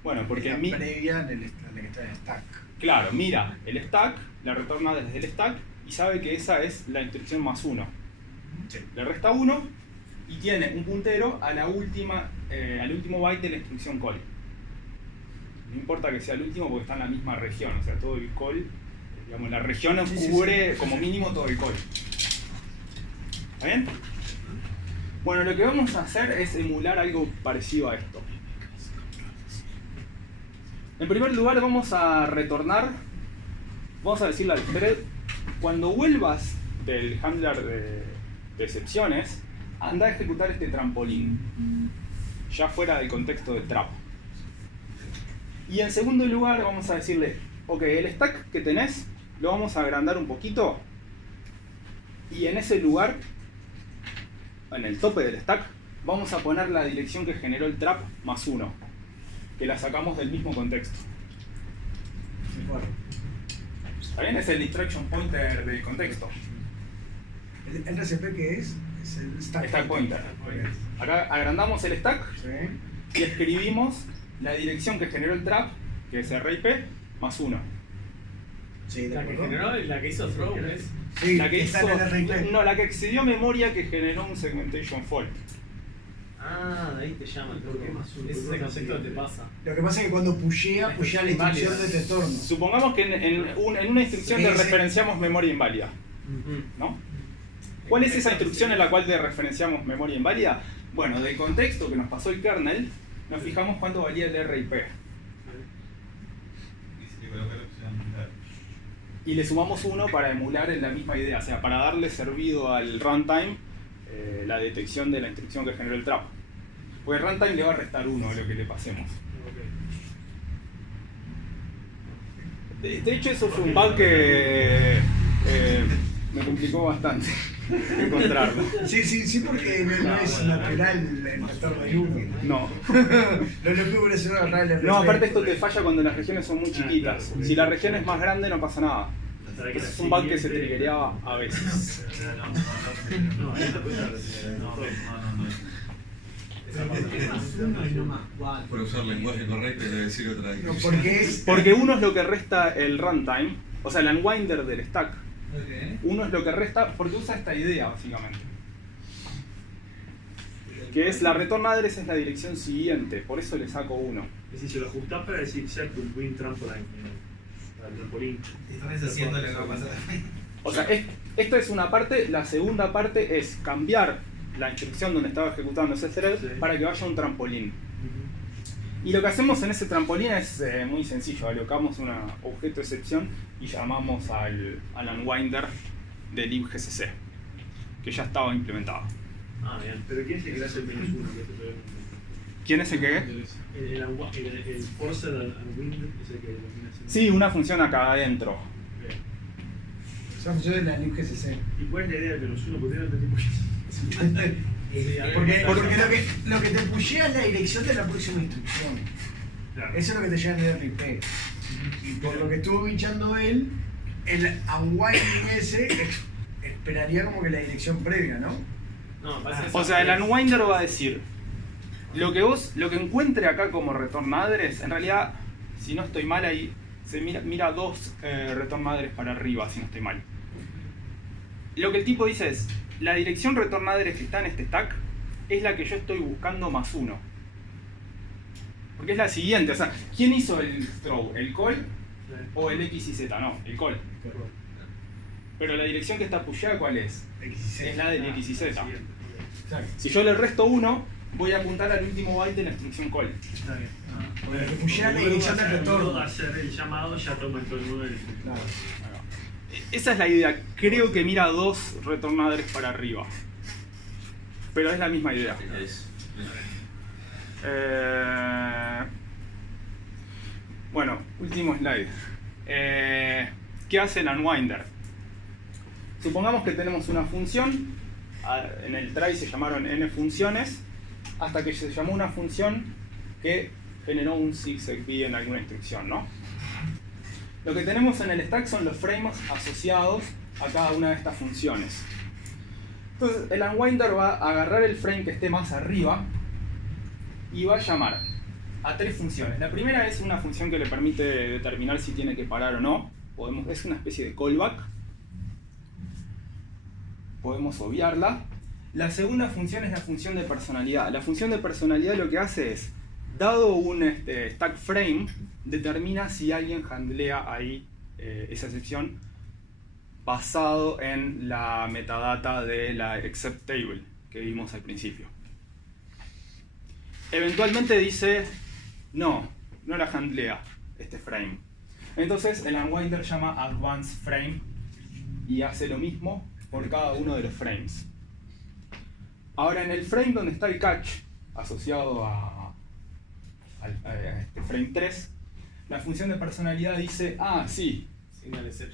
Bueno, porque previa de la que está en stack. Claro, mira el stack, la retorna desde el stack y sabe que esa es la instrucción +1. Sí. Le resta 1 y tiene un puntero a al último byte de la instrucción call. No importa que sea el último porque está en la misma región, o sea, todo el call, digamos, la región nos cubre como mínimo todo el call. ¿Está bien? Bueno, lo que vamos a hacer es emular algo parecido a esto. En primer lugar vamos a retornar, vamos a decirle al thread, cuando vuelvas del handler de excepciones, anda a ejecutar este trampolín, ya fuera del contexto del trap. Y en segundo lugar vamos a decirle, ok, el stack que tenés lo vamos a agrandar un poquito y en ese lugar, en el tope del stack, vamos a poner la dirección que generó el trap +1, que la sacamos del mismo contexto. ¿Está bien? Es el distraction pointer del contexto. ¿El RCP qué es? Es el stack pointer. Acá agrandamos el stack y escribimos la dirección que generó el trap, que es RIP, +1. Sí, la que generó, la que hizo throw, ¿es? Sí, la que está en el RIP. No, la que excedió memoria que generó un segmentation fault. Ah, ahí te llaman, ese es el concepto que te pasa. Lo que pasa es que cuando pushea la instrucción de retorno. Supongamos que en una instrucción le referenciamos memoria inválida, ¿no? ¿Cuál es esa instrucción en la cual le referenciamos memoria inválida? Bueno, del contexto que nos pasó el kernel, nos fijamos cuánto valía el RIP. Y le sumamos 1 para emular en la misma idea, o sea, para darle servido al runtime la detección de la instrucción que generó el trap. Porque el runtime le va a restar 1 a lo que le pasemos. De hecho, eso fue un bug que me complicó bastante encontrarlo. Sí, porque no es natural el retorno de 1. No. Lo que hubiera sido natural. No, aparte esto te falla cuando las regiones son muy chiquitas. Si la región es más grande no pasa nada. Es un bug que se triggereaba a veces. No. Por usar lenguaje correcto debe decir otra cosa. Porque 1 es lo que resta el runtime, o sea, el unwinder del stack. 1 es lo que resta porque usa esta idea básicamente. Que es la return address es la dirección siguiente, por eso le saco 1. Es decir, se lo ajustás para decir set win trampoline. Para el trampolín. Estás haciendo lo que va a pasar. O sea, esto es una parte, la segunda parte es cambiar la instrucción donde estaba ejecutando ese thread para que vaya a un trampolín. Y lo que hacemos en ese trampolín es muy sencillo, alocamos un objeto de excepción y llamamos al unwinder del libgcc, que ya estaba implementado. Ah, bien. ¿Pero quién es el que hace el -1? ¿Quién es el que? El forcer unwind es el que lo hace. Sí, una función acá adentro. Esa función es la libgcc. ¿Y cuál es la idea de menos 1? Porque no entendí por qué. Porque lo que te pushea es la dirección de la próxima instrucción. Claro. Eso es lo que te lleva en el RIP. Y por lo que estuvo pinchando él, el unwinding ese esperaría como que la dirección previa, ¿no? O sea, el unwinder va a decir lo que encuentre acá como return address, en realidad, si no estoy mal ahí, se mira 2 return address para arriba, si no estoy mal. Lo que el tipo dice es, la dirección return address que está en este stack es la que yo estoy buscando más 1. Porque es la siguiente, o sea, ¿quién hizo el throw? ¿El call o el x y z? No, el call. Pero la dirección que está pusheada, ¿cuál es? Es la del x y z. Si yo le resto 1, voy a apuntar al último byte de la instrucción call. Está bien. Bueno, que pushea la dirección del retorno. Hacer el llamado ya toma todo el mundo el... Claro. Esa es la idea. Creo que mira 2 return address para arriba. Pero es la misma idea. Bueno, último slide. ¿Qué hace el unwinder? Supongamos que tenemos una función. En el try se llamaron n funciones. Hasta que se llamó una función que generó un zigzag en alguna instrucción, ¿no? Lo que tenemos en el stack son los frames asociados a cada una de estas funciones. Entonces el unwinder va a agarrar el frame que esté más arriba y va a llamar a 3 funciones. La primera es una función que le permite determinar si tiene que parar o no. Es una especie de callback. Podemos obviarla. La segunda función es la función de personalidad. La función de personalidad lo que hace es, dado un stack frame, determina si alguien handlea ahí esa excepción basado en la metadata de la except table que vimos al principio. Eventualmente dice, no la handlea este frame. Entonces el unwinder llama advanced frame y hace lo mismo por cada uno de los frames. Ahora en el frame donde está el catch asociado a este frame 3, la función de personalidad dice, sí,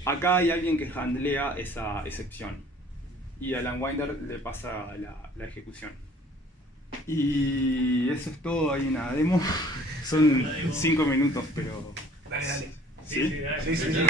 acá hay alguien que handlea esa excepción. Y al unwinder le pasa la ejecución. Y eso es todo, hay una demo. Son 5 minutos, pero... Dale. ¿Sí? Sí.